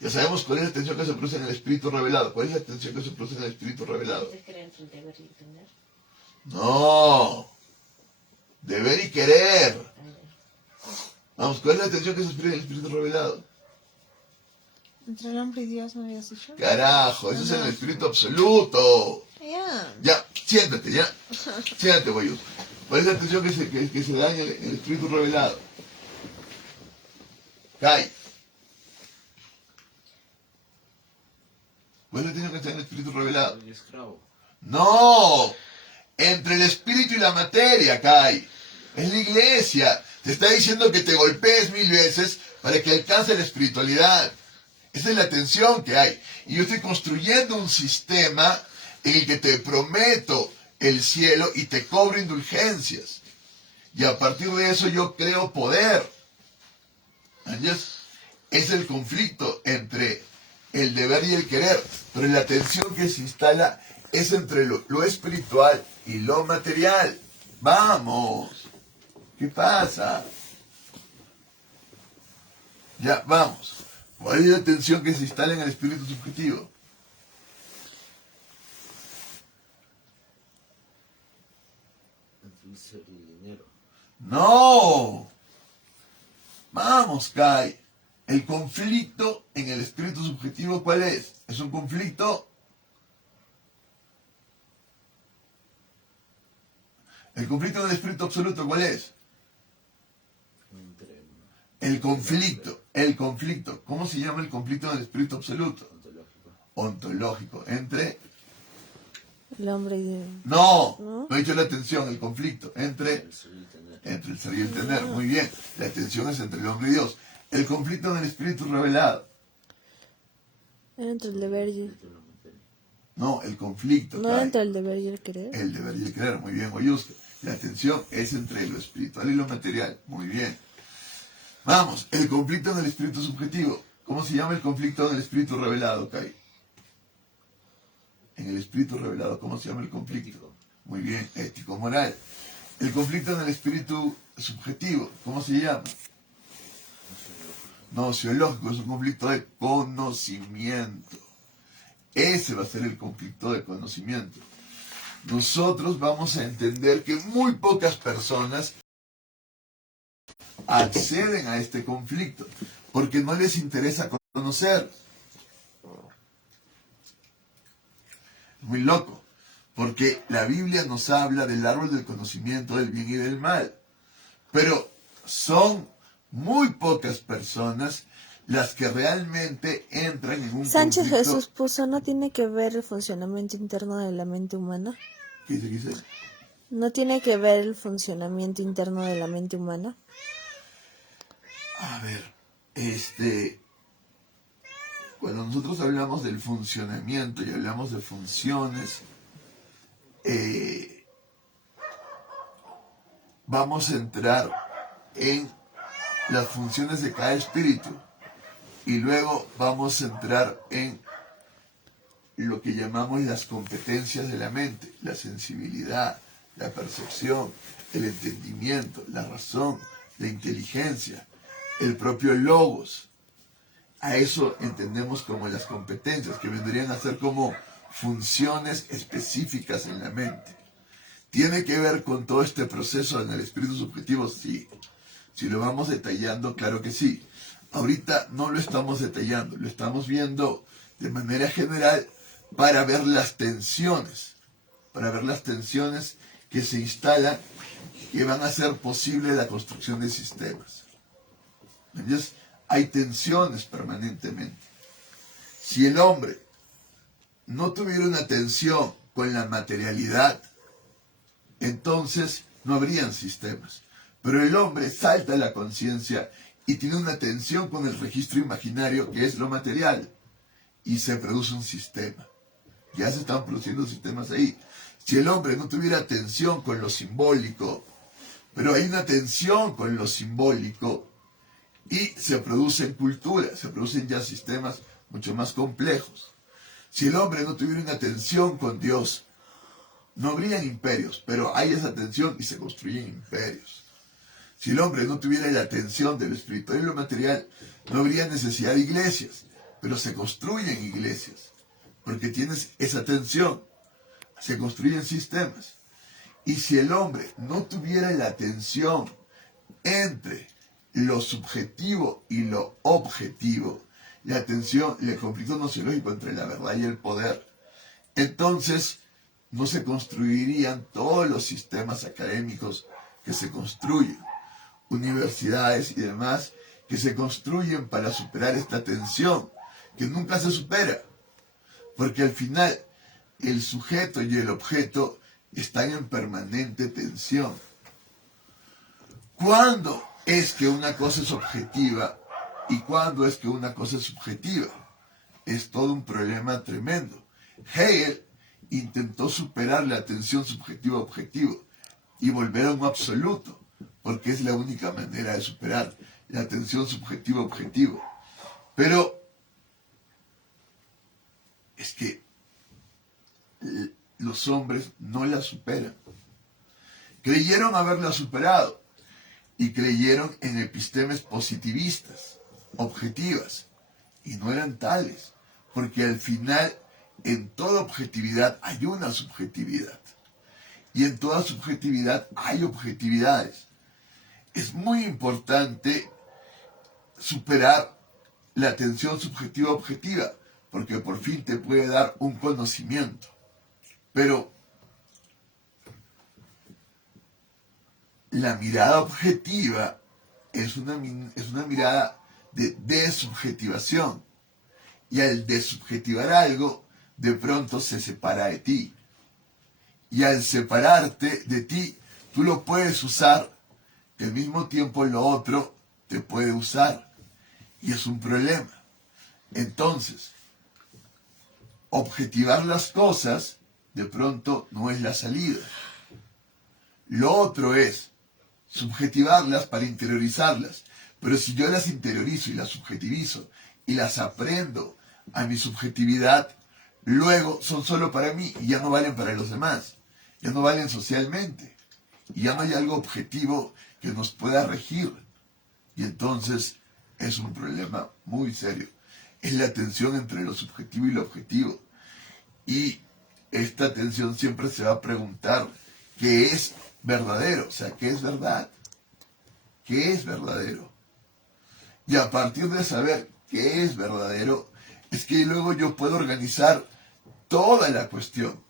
Ya sabemos cuál es la tensión que se produce en el espíritu revelado. ¿Cuál es la tensión que se produce en el espíritu revelado? No. Deber y querer. Vamos, ¿cuál es la tensión que se produce en el espíritu revelado? Entre el hombre y Dios, ¿no habías dicho? Carajo, eso es el espíritu absoluto. Ya. Ya, siéntate, ya. Siéntate, Boyus. ¿Cuál es la tensión que se da en el espíritu revelado? Kai. ¿Cuál es la tensión que está en el espíritu revelado? El esclavo. No. Entre el espíritu y la materia, Kai. Es la iglesia. Te está diciendo que te golpees 1000 veces para que alcance la espiritualidad. Esa es la tensión que hay. Y yo estoy construyendo un sistema en el que te prometo el cielo y te cobro indulgencias. Y a partir de eso yo creo poder. ¿Entiendes? Es el conflicto entre el deber y el querer. Pero la tensión que se instala es entre lo espiritual y lo material. ¡Vamos! ¿Qué pasa? Ya, vamos. ¿Cuál es la tensión que se instala en el espíritu subjetivo? Entre el ser y el dinero. No. Vamos, Kai. El conflicto en el espíritu subjetivo, ¿cuál es? Es un conflicto. El conflicto en el espíritu absoluto, ¿cuál es? Entre El conflicto. ¿Cómo se llama el conflicto en el espíritu absoluto? ontológico. Ontológico. Entre... El hombre y... No, ¿No? no he dicho la tensión, el conflicto. Entre El ser y el tener. el ser y el tener. Muy bien. La tensión es entre el hombre y Dios. El conflicto en el espíritu revelado. Era entre el deber y... Entre la materia. No, el conflicto. No era Kai. entre el deber y el querer. El deber y el creer, muy bien, Oyuska. La tensión es entre lo espiritual y lo material, muy bien. Vamos, el conflicto en el espíritu subjetivo. ¿Cómo se llama el conflicto en el espíritu revelado, Kai? En el espíritu revelado, ¿cómo se llama el conflicto? Ético. Muy bien, ético-moral. El conflicto en el espíritu subjetivo, ¿cómo se llama? Nociológico, es un conflicto de conocimiento. Ese va a ser el conflicto de conocimiento. Nosotros vamos a entender que muy pocas personas acceden a este conflicto porque no les interesa conocer. Muy loco, porque la Biblia nos habla del árbol del conocimiento del bien y del mal, pero son muy pocas personas las que realmente entran en un Sánchez conflicto. Jesús puso, ¿no tiene que ver el funcionamiento interno de la mente humana? ¿Qué dice? ¿Qué dice? ¿No tiene que ver el funcionamiento interno de la mente humana? A ver, cuando nosotros hablamos del funcionamiento y hablamos de funciones, vamos a entrar en las funciones de cada espíritu y luego vamos a entrar en lo que llamamos las competencias de la mente, la sensibilidad, la percepción, el entendimiento, la razón, la inteligencia, el propio logos. A eso entendemos como las competencias, que vendrían a ser como funciones específicas en la mente. ¿Tiene que ver con todo este proceso en el espíritu subjetivo? Sí. Si lo vamos detallando, claro que sí. Ahorita no lo estamos detallando, lo estamos viendo de manera general para ver las tensiones, que se instalan, que van a hacer posible la construcción de sistemas. ¿Entiendes? Hay tensiones permanentemente. Si el hombre no tuviera una tensión con la materialidad, entonces no habrían sistemas. Pero el hombre salta a la conciencia y tiene una tensión con el registro imaginario, que es lo material, y se produce un sistema. Ya se están produciendo sistemas ahí. Si el hombre no tuviera tensión con lo simbólico, pero hay una tensión con lo simbólico, y se producen culturas, se producen ya sistemas mucho más complejos. Si el hombre no tuviera una tensión con Dios, no habrían imperios, pero hay esa tensión y se construyen imperios. Si el hombre no tuviera la tensión de lo espiritual y lo material, no habría necesidad de iglesias, pero se construyen iglesias, porque tienes esa tensión, se construyen sistemas. Y si el hombre no tuviera la tensión entre lo subjetivo y lo objetivo, la tensión, el conflicto nociológico entre la verdad y el poder, entonces no se construirían todos los sistemas académicos que se construyen, universidades y demás que se construyen para superar esta tensión, que nunca se supera, porque al final el sujeto y el objeto están en permanente tensión. ¿Cuándo es que una cosa es objetiva y cuándo es que una cosa es subjetiva? Es todo un problema tremendo. Hegel intentó superar la tensión subjetivo-objetivo y volver a un absoluto, porque es la única manera de superar la tensión subjetivo-objetivo. Pero es que los hombres no la superan. Creyeron haberla superado y creyeron en epistemes positivistas. objetivas, y no eran tales, porque al final en toda objetividad hay una subjetividad, y en toda subjetividad hay objetividades. Es muy importante superar la tensión subjetiva-objetiva, porque por fin te puede dar un conocimiento. Pero la mirada objetiva es una mirada de desubjetivación. Y al desubjetivar algo, de pronto se separa de ti. Y al separarte de ti, tú lo puedes usar, y al mismo tiempo lo otro te puede usar. Y es un problema. Entonces, objetivar las cosas, de pronto no es la salida. Lo otro es subjetivarlas para interiorizarlas. Pero si yo las interiorizo y las subjetivizo y las aprendo a mi subjetividad, luego son solo para mí y ya no valen para los demás. Ya no valen socialmente. Y ya no hay algo objetivo que nos pueda regir. Y entonces es un problema muy serio. Es la tensión entre lo subjetivo y lo objetivo. Y esta tensión siempre se va a preguntar qué es verdadero, o sea, qué es verdad, qué es verdadero. Y a partir de saber qué es verdadero, es que luego yo puedo organizar toda la cuestión.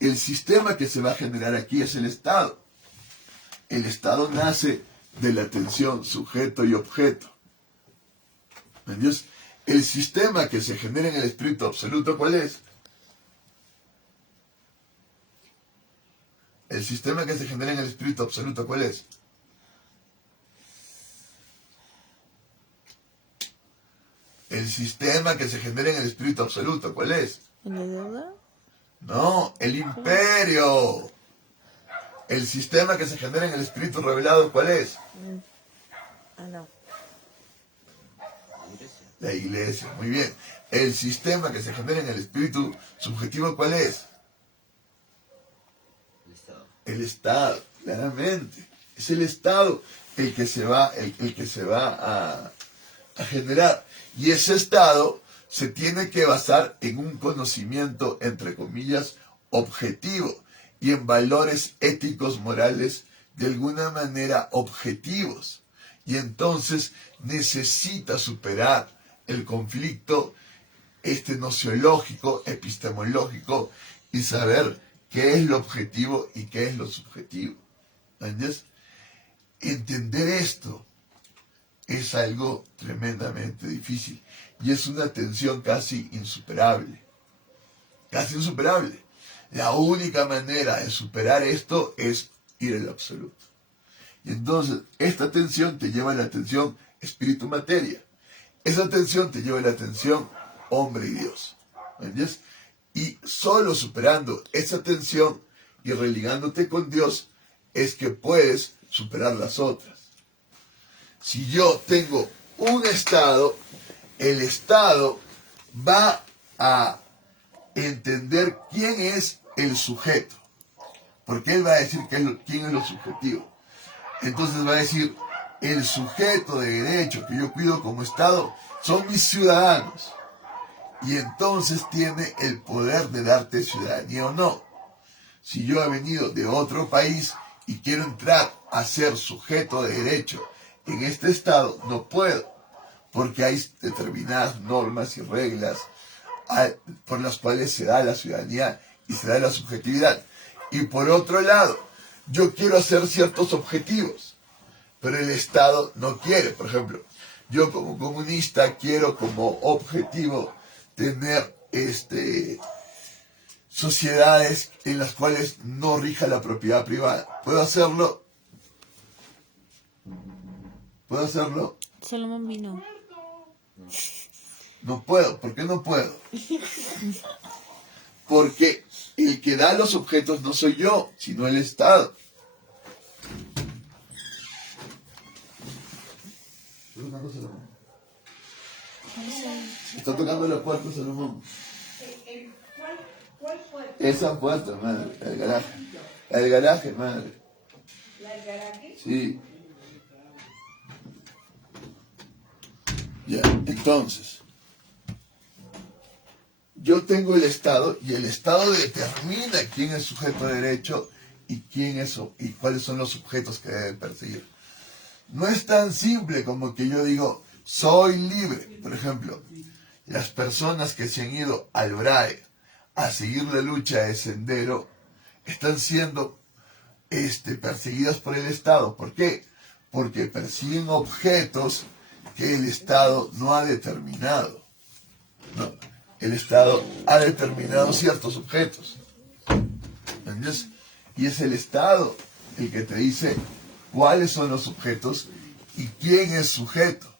El sistema que se va a generar aquí es el Estado. El Estado nace de la tensión sujeto y objeto. ¿Entiendes? El sistema que se genera en el espíritu absoluto, ¿cuál es? El sistema que se genera en el espíritu absoluto, ¿cuál es? El sistema que se genera en el espíritu absoluto, ¿cuál es? ¿En la deuda? No, el imperio. El sistema que se genera en el espíritu revelado, ¿cuál es? No. La iglesia, muy bien. El sistema que se genera en el espíritu subjetivo, ¿cuál es? El Estado. El Estado, claramente. Es el Estado el que se va, el que se va a generar. Y ese Estado se tiene que basar en un conocimiento, entre comillas, objetivo y en valores éticos, morales, de alguna manera objetivos. Y entonces necesita superar el conflicto nociológico, epistemológico, y saber qué es lo objetivo y qué es lo subjetivo. ¿Entiendes? Entender esto es algo tremendamente difícil y es una tensión casi insuperable. Casi insuperable. La única manera de superar esto es ir al absoluto. Y entonces, esta tensión te lleva a la tensión espíritu-materia. Esa tensión te lleva a la tensión hombre y Dios. ¿Entiendes? Y solo superando esa tensión y religándote con Dios es que puedes superar las otras. Si yo tengo un Estado, el Estado va a entender quién es el sujeto. Porque él va a decir quién es lo subjetivo. Entonces va a decir, el sujeto de derecho que yo cuido como Estado son mis ciudadanos. Y entonces tiene el poder de darte ciudadanía o no. Si yo he venido de otro país y quiero entrar a ser sujeto de derecho en este Estado, no puedo. Porque hay determinadas normas y reglas por las cuales se da la ciudadanía y se da la subjetividad. Y por otro lado, yo quiero hacer ciertos objetivos, pero el Estado no quiere. Por ejemplo, yo como comunista quiero como objetivo tener sociedades en las cuales no rija la propiedad privada. ¿Puedo hacerlo? ¿Puedo hacerlo? Salomón vino. No puedo. ¿Por qué no puedo? Porque el que da los objetos no soy yo, sino el Estado. Está tocando la puerta, Salomón. ¿Cuál puerta? Esa puerta, madre. El garaje. El garaje, madre. ¿La del garaje? Sí. Ya, entonces, yo tengo el Estado y el Estado determina quién es sujeto de derecho y y cuáles son los sujetos que debe perseguir. No es tan simple como que yo digo, soy libre. Por ejemplo, las personas que se han ido al BRAE a seguir la lucha de Sendero están siendo perseguidas por el Estado. ¿Por qué? Porque persiguen objetos que el Estado no ha determinado. No, el Estado ha determinado ciertos objetos. ¿Entiendes? Y es el Estado el que te dice cuáles son los objetos y quién es sujeto.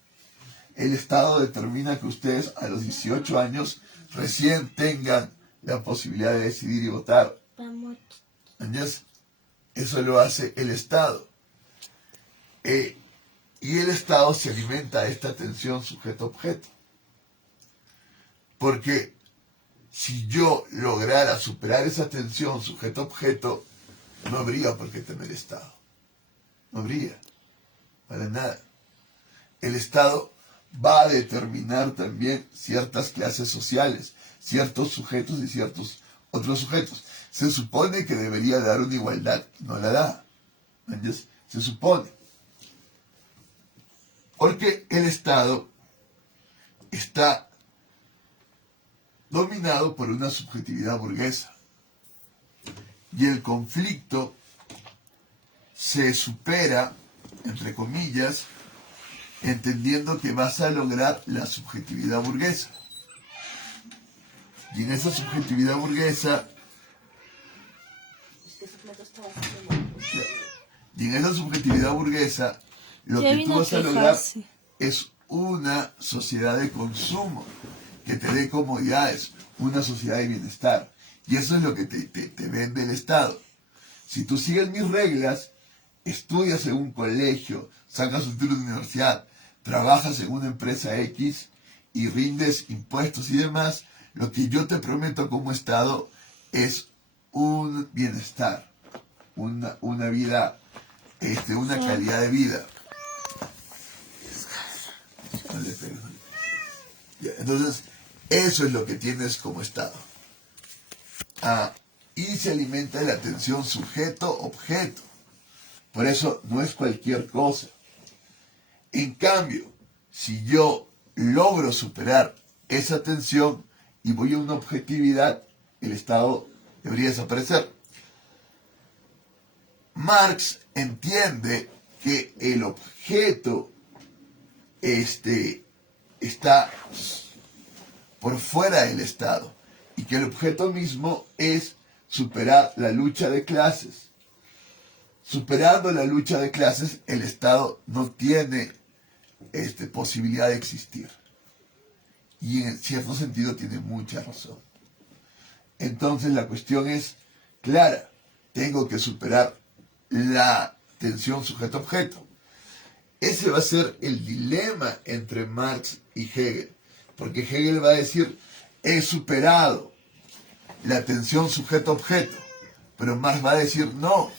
El Estado determina que ustedes a los 18 años recién tengan la posibilidad de decidir y votar. Vamos. ¿Entiendes? Eso lo hace el Estado. Y el Estado se alimenta de esta tensión sujeto-objeto. Porque si yo lograra superar esa tensión sujeto-objeto, no habría por qué temer Estado. No habría. Para nada. El Estado va a determinar también ciertas clases sociales, ciertos sujetos y ciertos otros sujetos. Se supone que debería dar una igualdad, no la da. ¿Entiendes? Se supone. Porque el Estado está dominado por una subjetividad burguesa. Y el conflicto se supera, entre comillas, entendiendo que vas a lograr la subjetividad burguesa. Y en esa subjetividad burguesa, lo Ya que vino tú a vas a lograr quejarse. es una sociedad de consumo que te dé comodidades, una sociedad de bienestar. Y eso es lo que te vende el Estado. Si tú sigues mis reglas, estudias en un colegio, sacas un título de universidad, trabajas en una empresa X y rindes impuestos y demás, lo que yo te prometo como Estado es un bienestar, una vida, una calidad de vida. Ya, entonces, eso es lo que tienes como Estado. Y se alimenta de la tensión sujeto-objeto. Por eso no es cualquier cosa. En cambio, si yo logro superar esa tensión y voy a una objetividad, el Estado debería desaparecer. Marx entiende que el objeto está por fuera del Estado y que el objeto mismo es superar la lucha de clases. Superando la lucha de clases, el Estado no tiene posibilidad de existir. Y en cierto sentido tiene mucha razón. Entonces la cuestión es clara. Tengo que superar la tensión sujeto-objeto. Ese va a ser el dilema entre Marx y Hegel. Porque Hegel va a decir, he superado la tensión sujeto-objeto. Pero Marx va a decir, no,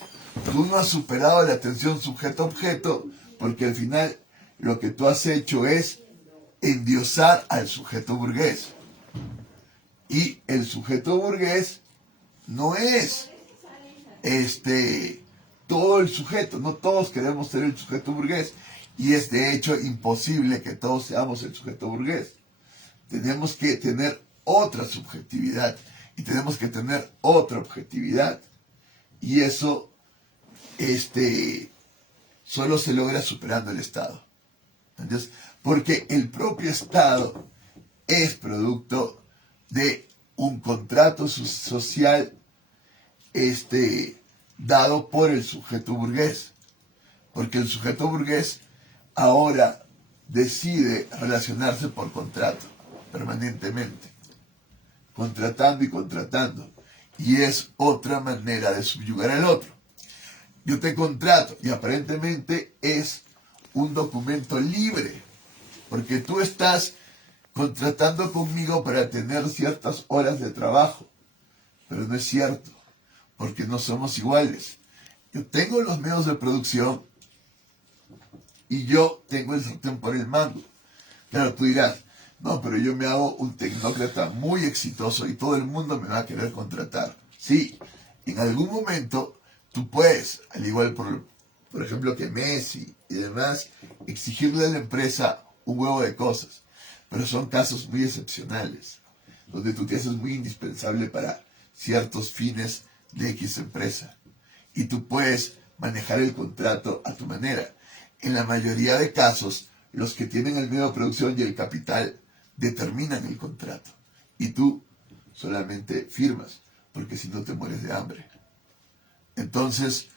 tú no has superado la tensión sujeto-objeto porque al final lo que tú has hecho es endiosar al sujeto burgués. Y el sujeto burgués no es todo el sujeto, no todos queremos ser el sujeto burgués. Y es de hecho imposible que todos seamos el sujeto burgués. Tenemos que tener otra subjetividad y tenemos que tener otra objetividad. Y eso solo se logra superando el Estado. ¿Entiendes? Porque el propio Estado es producto de un contrato social dado por el sujeto burgués. Porque el sujeto burgués ahora decide relacionarse por contrato, permanentemente, contratando y contratando. Y es otra manera de subyugar al otro. Yo te contrato y aparentemente es un documento libre, porque tú estás contratando conmigo para tener ciertas horas de trabajo, pero no es cierto, porque no somos iguales. Yo tengo los medios de producción y yo tengo el sartén por el mango. Claro, tú dirás, no, pero yo me hago un tecnócrata muy exitoso y todo el mundo me va a querer contratar. Sí, en algún momento tú puedes, al igual por ejemplo que Messi y demás, exigirle a la empresa un huevo de cosas, pero son casos muy excepcionales, donde tú te haces muy indispensable para ciertos fines de X empresa y tú puedes manejar el contrato a tu manera. En la mayoría de casos, los que tienen el medio de producción y el capital determinan el contrato y tú solamente firmas, porque si no te mueres de hambre. Entonces,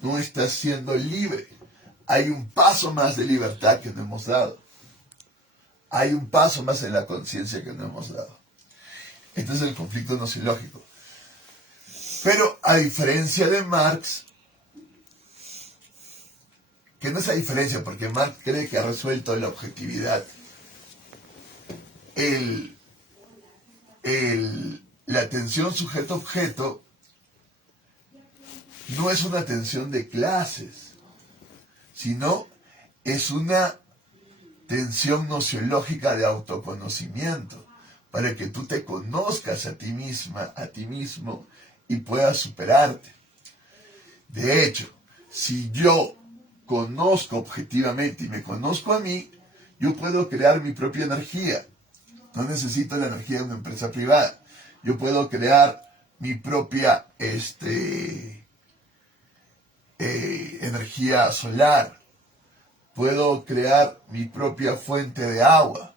no estás siendo libre. Hay un paso más de libertad que no hemos dado. Hay un paso más en la conciencia que no hemos dado. Este es el conflicto nociológico. Pero a diferencia de Marx, que no es a diferencia, porque Marx cree que ha resuelto la objetividad, la tensión sujeto-objeto no es una tensión de clases, sino es una tensión nociológica de autoconocimiento, para que tú te conozcas a ti misma, a ti mismo, y puedas superarte. De hecho, si yo conozco objetivamente y me conozco a mí, yo puedo crear mi propia energía. No necesito la energía de una empresa privada. Yo puedo crear mi propia energía solar. Puedo crear mi propia fuente de agua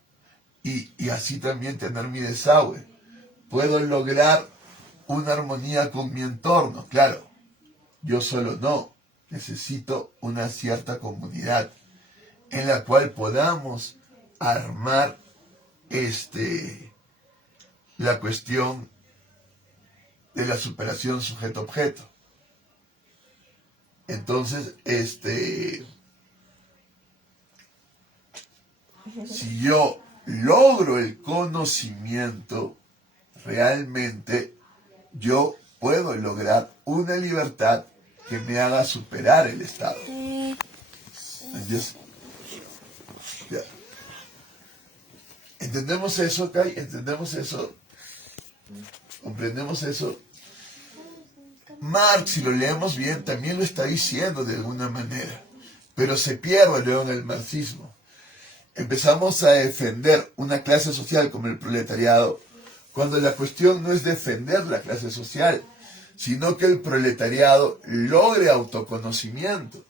y así también tener mi desagüe. Puedo lograr una armonía con mi entorno. Claro, yo solo no. Necesito una cierta comunidad en la cual podamos armar la cuestión de la superación sujeto-objeto. Entonces, si yo logro el conocimiento, realmente yo puedo lograr una libertad que me haga superar el Estado. ¿Entiendes? Ya. ¿Entendemos eso, Kai? ¿Entendemos eso? ¿Comprendemos eso? Marx, si lo leemos bien, también lo está diciendo de alguna manera, pero se pierde luego en el marxismo. Empezamos a defender una clase social como el proletariado, cuando la cuestión no es defender la clase social, sino que el proletariado logre autoconocimiento,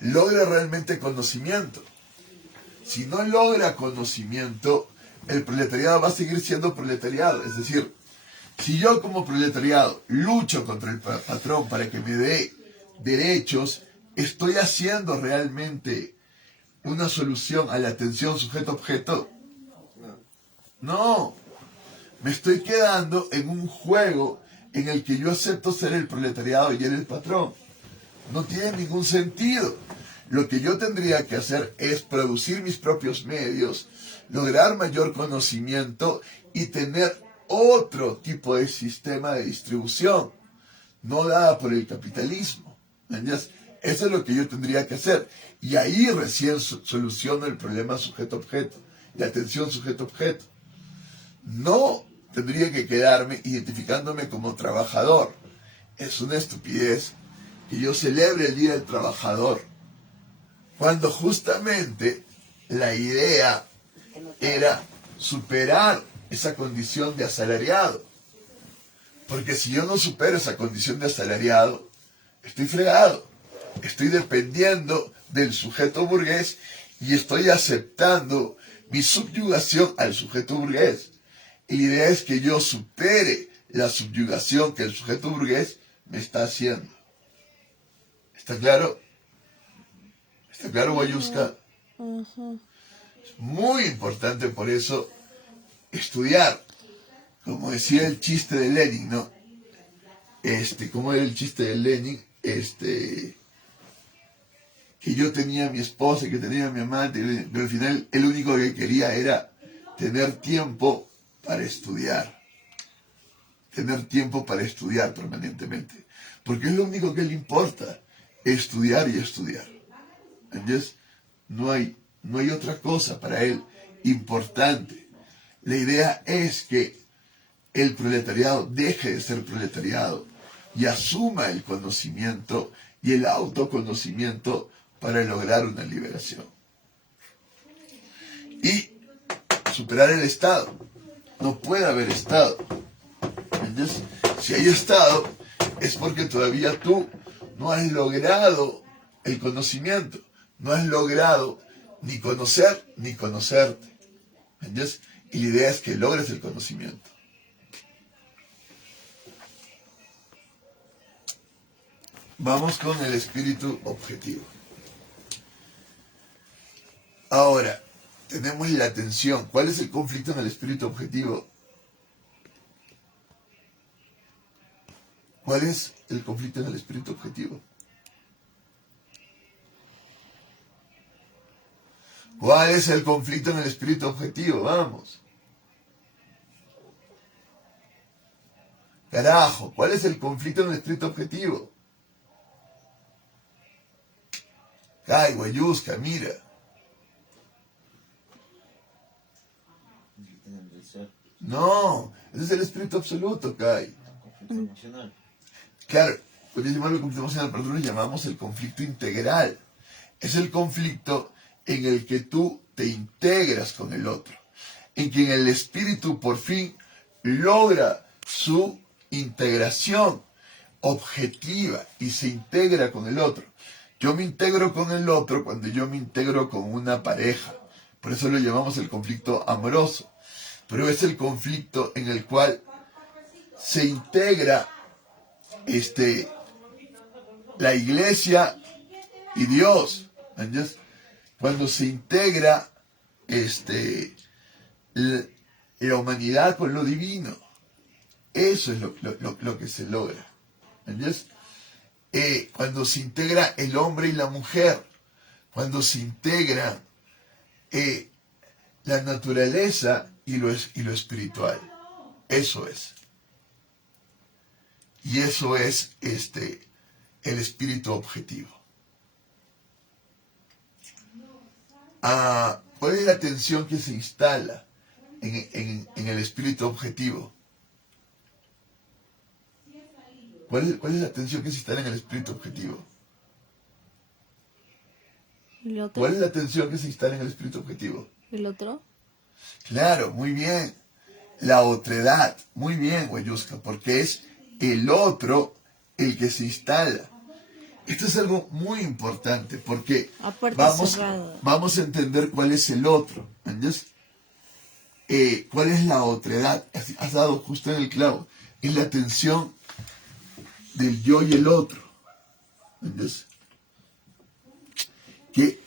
logre realmente conocimiento. Si no logra conocimiento, el proletariado va a seguir siendo proletariado. Es decir, si yo como proletariado lucho contra el patrón para que me dé derechos, ¿estoy haciendo realmente una solución a la tensión sujeto-objeto? No. Me estoy quedando en un juego en el que yo acepto ser el proletariado y él el patrón. No tiene ningún sentido. Lo que yo tendría que hacer es producir mis propios medios, lograr mayor conocimiento y tener otro tipo de sistema de distribución, no dada por el capitalismo. ¿Entiendes? Eso es lo que yo tendría que hacer. Y ahí recién soluciono el problema sujeto-objeto, la tensión sujeto-objeto. No tendría que quedarme identificándome como trabajador. Es una estupidez que yo celebre el Día del Trabajador, cuando justamente la idea era superar esa condición de asalariado. Porque si yo no supero esa condición de asalariado, estoy fregado. Estoy dependiendo del sujeto burgués y estoy aceptando mi subyugación al sujeto burgués. Y la idea es que yo supere la subyugación que el sujeto burgués me está haciendo. ¿Está claro? ¿Está claro, Guayusca? Es muy importante por eso estudiar. Como decía el chiste de Lenin, ¿no? ¿Cómo era el chiste de Lenin? Que yo tenía a mi esposa y que tenía a mi amante, pero al final el único que quería era tener tiempo para estudiar. Tener tiempo para estudiar permanentemente. Porque es lo único que le importa, estudiar y estudiar. ¿Entiendes? No hay otra cosa para él importante. La idea es que el proletariado deje de ser proletariado y asuma el conocimiento y el autoconocimiento para lograr una liberación. Y superar el Estado. No puede haber Estado. ¿Entiendes? Si hay Estado, es porque todavía tú no has logrado el conocimiento. No has logrado ni conocer ni conocerte. ¿Entiendes? Y la idea es que logres el conocimiento. Vamos con el espíritu objetivo. Ahora, tenemos la tensión. ¿Cuál es el conflicto en el espíritu objetivo? ¿Cuál es el conflicto en el espíritu objetivo? ¿Cuál es el conflicto en el espíritu objetivo? Vamos. Carajo, ¿cuál es el conflicto en el espíritu objetivo? Ay, Guayusca, mira. El ser, No, ese es el espíritu absoluto, Kai. conflicto emocional. Claro, cuando llamamos el conflicto emocional, pero nosotros lo llamamos el conflicto integral. Es el conflicto en el que tú te integras con el otro, en que el espíritu por fin logra su integración objetiva y se integra con el otro. Yo me integro con el otro cuando yo me integro con una pareja. Por eso lo llamamos el conflicto amoroso. Pero es el conflicto en el cual se integra la iglesia y Dios. ¿Entiendes? Cuando se integra la humanidad con lo divino. Eso es lo que se logra. ¿Entiendes? Cuando se integra el hombre y la mujer, cuando se integra la naturaleza y lo espiritual. Eso es. Y eso es el espíritu objetivo. ¿Cuál es la tensión que se instala en el espíritu objetivo? ¿Cuál es la tensión que se instala en el espíritu objetivo? ¿El otro? ¿Cuál es la tensión que se instala en el espíritu objetivo? ¿El otro? Claro, muy bien. La otredad, muy bien, Guayusca, porque es el otro el que se instala. Esto es algo muy importante, porque A puerta cerrada. vamos a entender cuál es el otro. ¿Entiendes? ¿Cuál es la otredad? Has dado justo en el clavo. Es la tensión del yo y el otro. ¿Entiendes? Que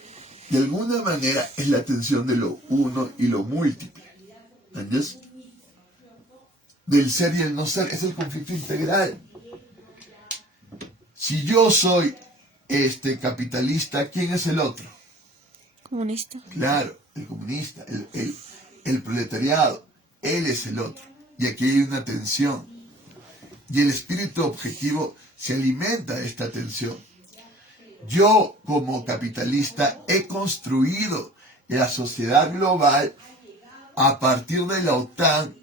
de alguna manera es la tensión de lo uno y lo múltiple. ¿Entiendes? Del ser y el no ser. Es el conflicto integral. Si yo soy capitalista, ¿quién es el otro? Comunista. Claro, el comunista, el proletariado. Él es el otro. Y aquí hay una tensión. Y el espíritu objetivo se alimenta de esta tensión. Yo, como capitalista, he construido la sociedad global a partir de la OTAN,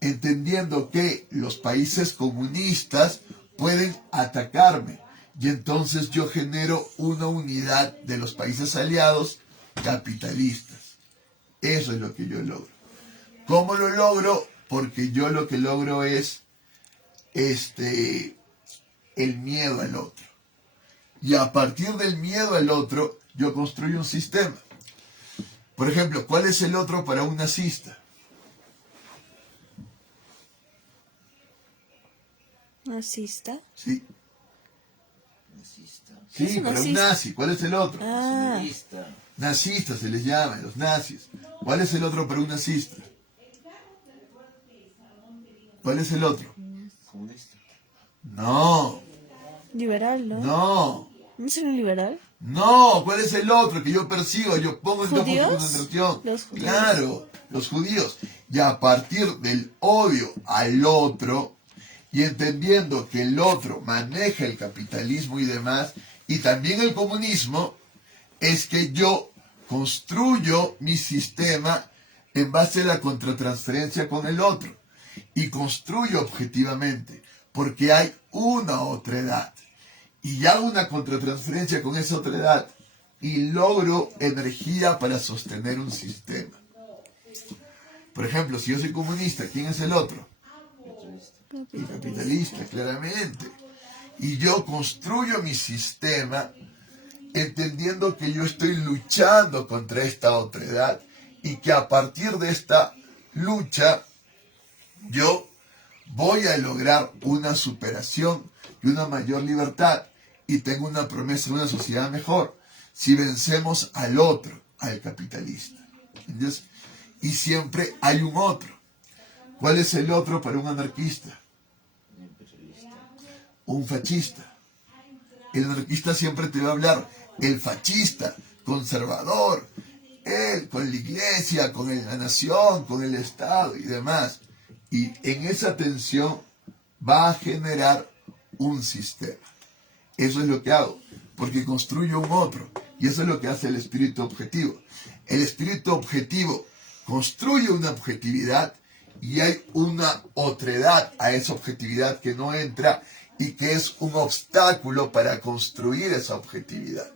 entendiendo que los países comunistas pueden atacarme. Y entonces yo genero una unidad de los países aliados capitalistas. Eso es lo que yo logro. ¿Cómo lo logro? Porque yo lo que logro es el miedo al otro. Y a partir del miedo al otro, yo construyo un sistema. Por ejemplo, ¿cuál es el otro para un nazista? ¿Nazista? Sí, Nazista. ¿Qué es sí, un para un nazista? nazi. ¿Cuál es el otro? Ah, Nacionalista. Nazistas se les llama, los nazis. ¿Cuál es el otro para un nazista? ¿Cuál es el otro? Comunista. No, liberal, ¿no? no, ¿No es un liberal? no. ¿Cuál es el otro que yo persigo? Yo pongo en campo de ¿Judíos? concentración. Los judíos. Claro, los judíos. Y a partir del odio al otro, y entendiendo que el otro maneja el capitalismo y demás, y también el comunismo, es que yo construyo mi sistema en base a la contratransferencia con el otro y construyo objetivamente porque hay una otra edad y hago una contratransferencia con esa otra edad y logro energía para sostener un sistema. Por ejemplo, si yo soy comunista, ¿quién es el otro? El capitalista, claramente. Y yo construyo mi sistema entendiendo que yo estoy luchando contra esta otra edad y que a partir de esta lucha yo voy a lograr una superación y una mayor libertad y tengo una promesa de una sociedad mejor si vencemos al otro, al capitalista. ¿Entiendes? Y siempre hay un otro. ¿Cuál es el otro para un anarquista? Un fascista. El anarquista siempre te va a hablar, el fascista, conservador, él con la iglesia, con la nación, con el Estado y demás. Y en esa tensión va a generar un sistema. Eso es lo que hago, porque construyo un otro. Y eso es lo que hace el espíritu objetivo. El espíritu objetivo construye una objetividad y hay una otredad a esa objetividad que no entra y que es un obstáculo para construir esa objetividad.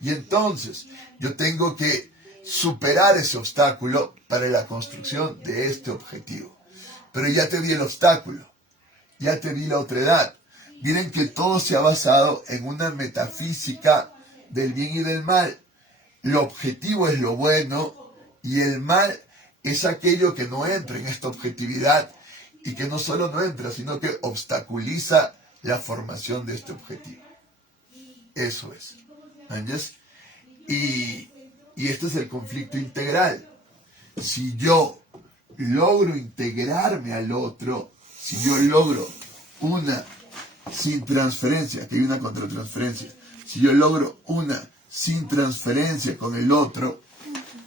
Y entonces yo tengo que superar ese obstáculo para la construcción de este objetivo. Pero ya te di el obstáculo, ya te di la otredad. Miren que todo se ha basado en una metafísica del bien y del mal. Lo objetivo es lo bueno y el mal es aquello que no entra en esta objetividad y que no solo no entra, sino que obstaculiza la formación de este objetivo. Eso es. ¿Entiendes? Y este es el conflicto integral. Si yo logro integrarme al otro, si yo logro una sin transferencia, que hay una contratransferencia, si yo logro una sin transferencia con el otro,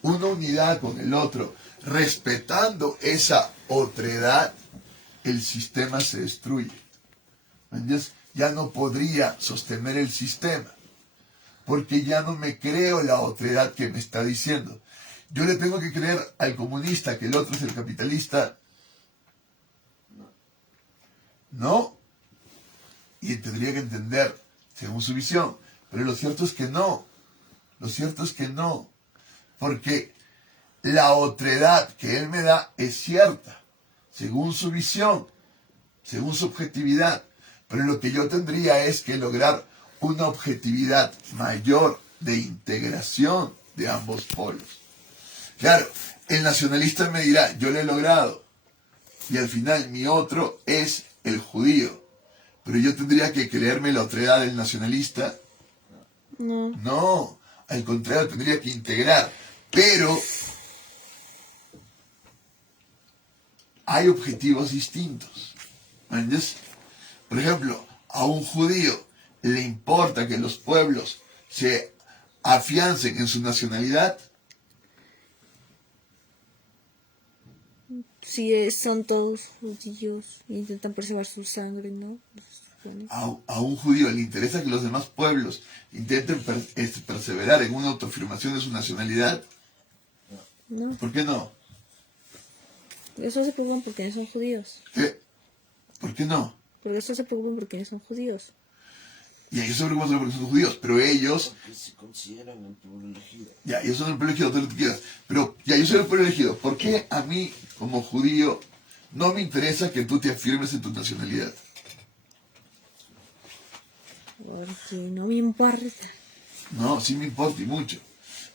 una unidad con el otro, respetando esa otredad, el sistema se destruye. ¿Entiendes? Ya no podría sostener el sistema, porque ya no me creo la otredad que me está diciendo. Yo le tengo que creer al comunista que el otro es el capitalista. No. Y tendría que entender según su visión. Pero lo cierto es que no. Lo cierto es que no. Porque la otredad que él me da es cierta, según su visión, según su objetividad. Pero lo que yo tendría es que lograr una objetividad mayor de integración de ambos polos. Claro, el nacionalista me dirá, yo lo he logrado. Y al final mi otro es el judío. Pero yo tendría que creerme la otredad del nacionalista. No. No, al contrario, tendría que integrar. Pero hay objetivos distintos. ¿Entiendes? Por ejemplo, a un judío le importa que los pueblos se afiancen en su nacionalidad. Si son todos judíos e intentan preservar su sangre, ¿no? A un judío le interesa que los demás pueblos intenten perseverar en una autoafirmación de su nacionalidad. No. ¿Por qué no? Eso se preocupan porque no son judíos. ¿Qué? ¿Por qué no? Porque eso se preocupan porque no son judíos. Y ellos se preocupan solo porque son judíos, pero ellos... Porque se consideran el pueblo elegido. Ya, ellos son el pueblo elegido, todo lo que quieras. Pero, ya, yo soy el pueblo elegido. ¿Por qué a mí, como judío, no me interesa que tú te afirmes en tu nacionalidad? Porque no me importa. No, sí me importa y mucho.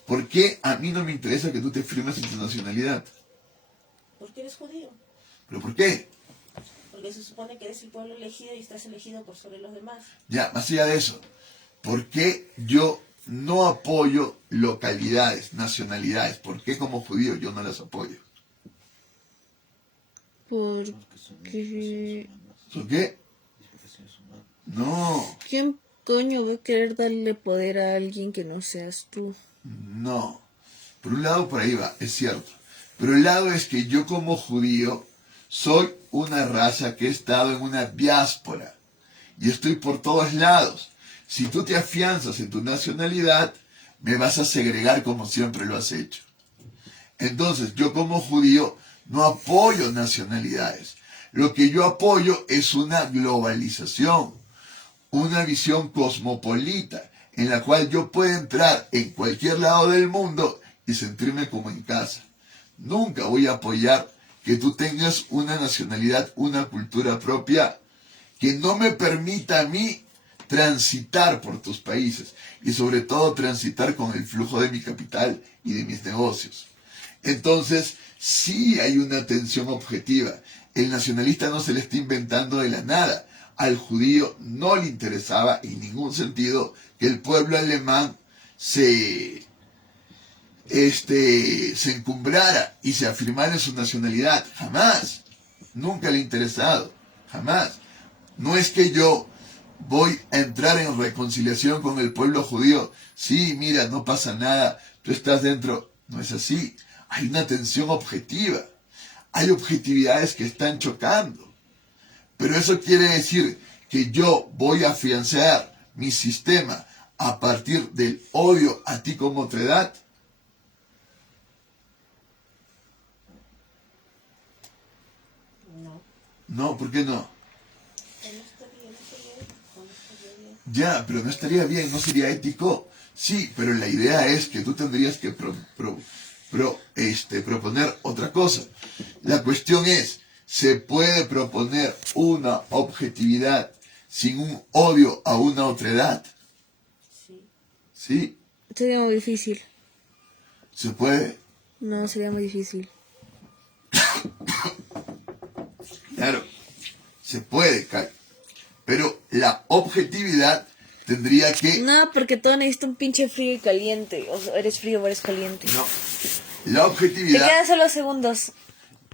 ¿Por qué a mí no me interesa que tú te afirmes en tu nacionalidad? Porque eres judío. ¿Pero por qué? Porque se supone que eres el pueblo elegido y estás elegido por sobre los demás. Ya, más allá de eso, ¿por qué yo no apoyo localidades, nacionalidades? ¿Por qué como judío yo no las apoyo? Porque... ¿Por qué? No, ¿Quién coño va a querer darle poder a alguien que no seas tú? no. Por un lado, por ahí va, es cierto. Pero el lado es que yo como judío soy una raza que he estado en una diáspora y estoy por todos lados. Si tú te afianzas en tu nacionalidad, me vas a segregar como siempre lo has hecho. Entonces, yo como judío no apoyo nacionalidades. Lo que yo apoyo es una globalización, una visión cosmopolita, en la cual yo puedo entrar en cualquier lado del mundo y sentirme como en casa. Nunca voy a apoyar que tú tengas una nacionalidad, una cultura propia, que no me permita a mí transitar por tus países y sobre todo transitar con el flujo de mi capital y de mis negocios. Entonces, sí hay una tensión objetiva. El nacionalista no se le está inventando de la nada. Al judío no le interesaba en ningún sentido que el pueblo alemán se encumbrara y se afirmara en su nacionalidad. Jamás. Nunca le ha interesado. Jamás. No es que yo voy a entrar en reconciliación con el pueblo judío. Sí, mira, no pasa nada. Tú estás dentro. No es así. Hay una tensión objetiva. Hay objetividades que están chocando. Pero eso quiere decir que yo voy a afianzar mi sistema a partir del odio a ti como otredad. No. No, ¿por qué no? No estaría ético, no estaría bien. Ya, pero no estaría bien, no sería ético. Sí, pero la idea es que tú tendrías que proponer otra cosa. La cuestión es, ¿se puede proponer una objetividad sin un odio a una otredad? Sí. Sí, Sería muy difícil. se puede. No, sería muy difícil. Claro, se puede, Kai. Pero la objetividad tendría que... No, porque todo necesita un pinche frío y caliente. O sea, eres frío o eres caliente. No. La Te objetividad... quedan solo segundos.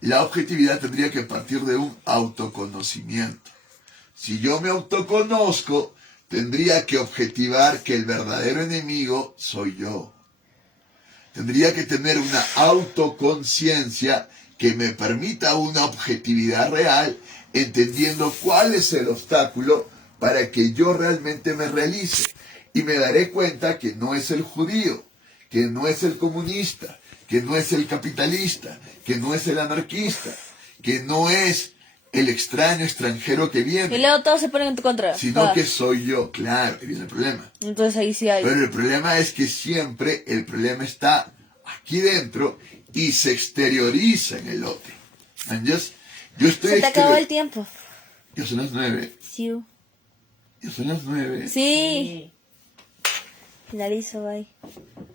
La objetividad tendría que partir de un autoconocimiento. Si yo me autoconozco, tendría que objetivar que el verdadero enemigo soy yo. Tendría que tener una autoconciencia que me permita una objetividad real, entendiendo cuál es el obstáculo para que yo realmente me realice. Y me daré cuenta que no es el judío, que no es el comunista, que no es el capitalista, que no es el anarquista, que no es el extraño extranjero que Y viene, luego todos se ponen en tu contra. sino Ah. que soy yo. Claro, que viene el problema. Entonces ahí sí hay. Pero el problema es que siempre el problema está aquí dentro y se exterioriza en el otro. ¿Entiendes? Yo estoy Se te acabó el tiempo. Ya son las 9. Sí. Ya son las 9. Sí. Finalizo, bye.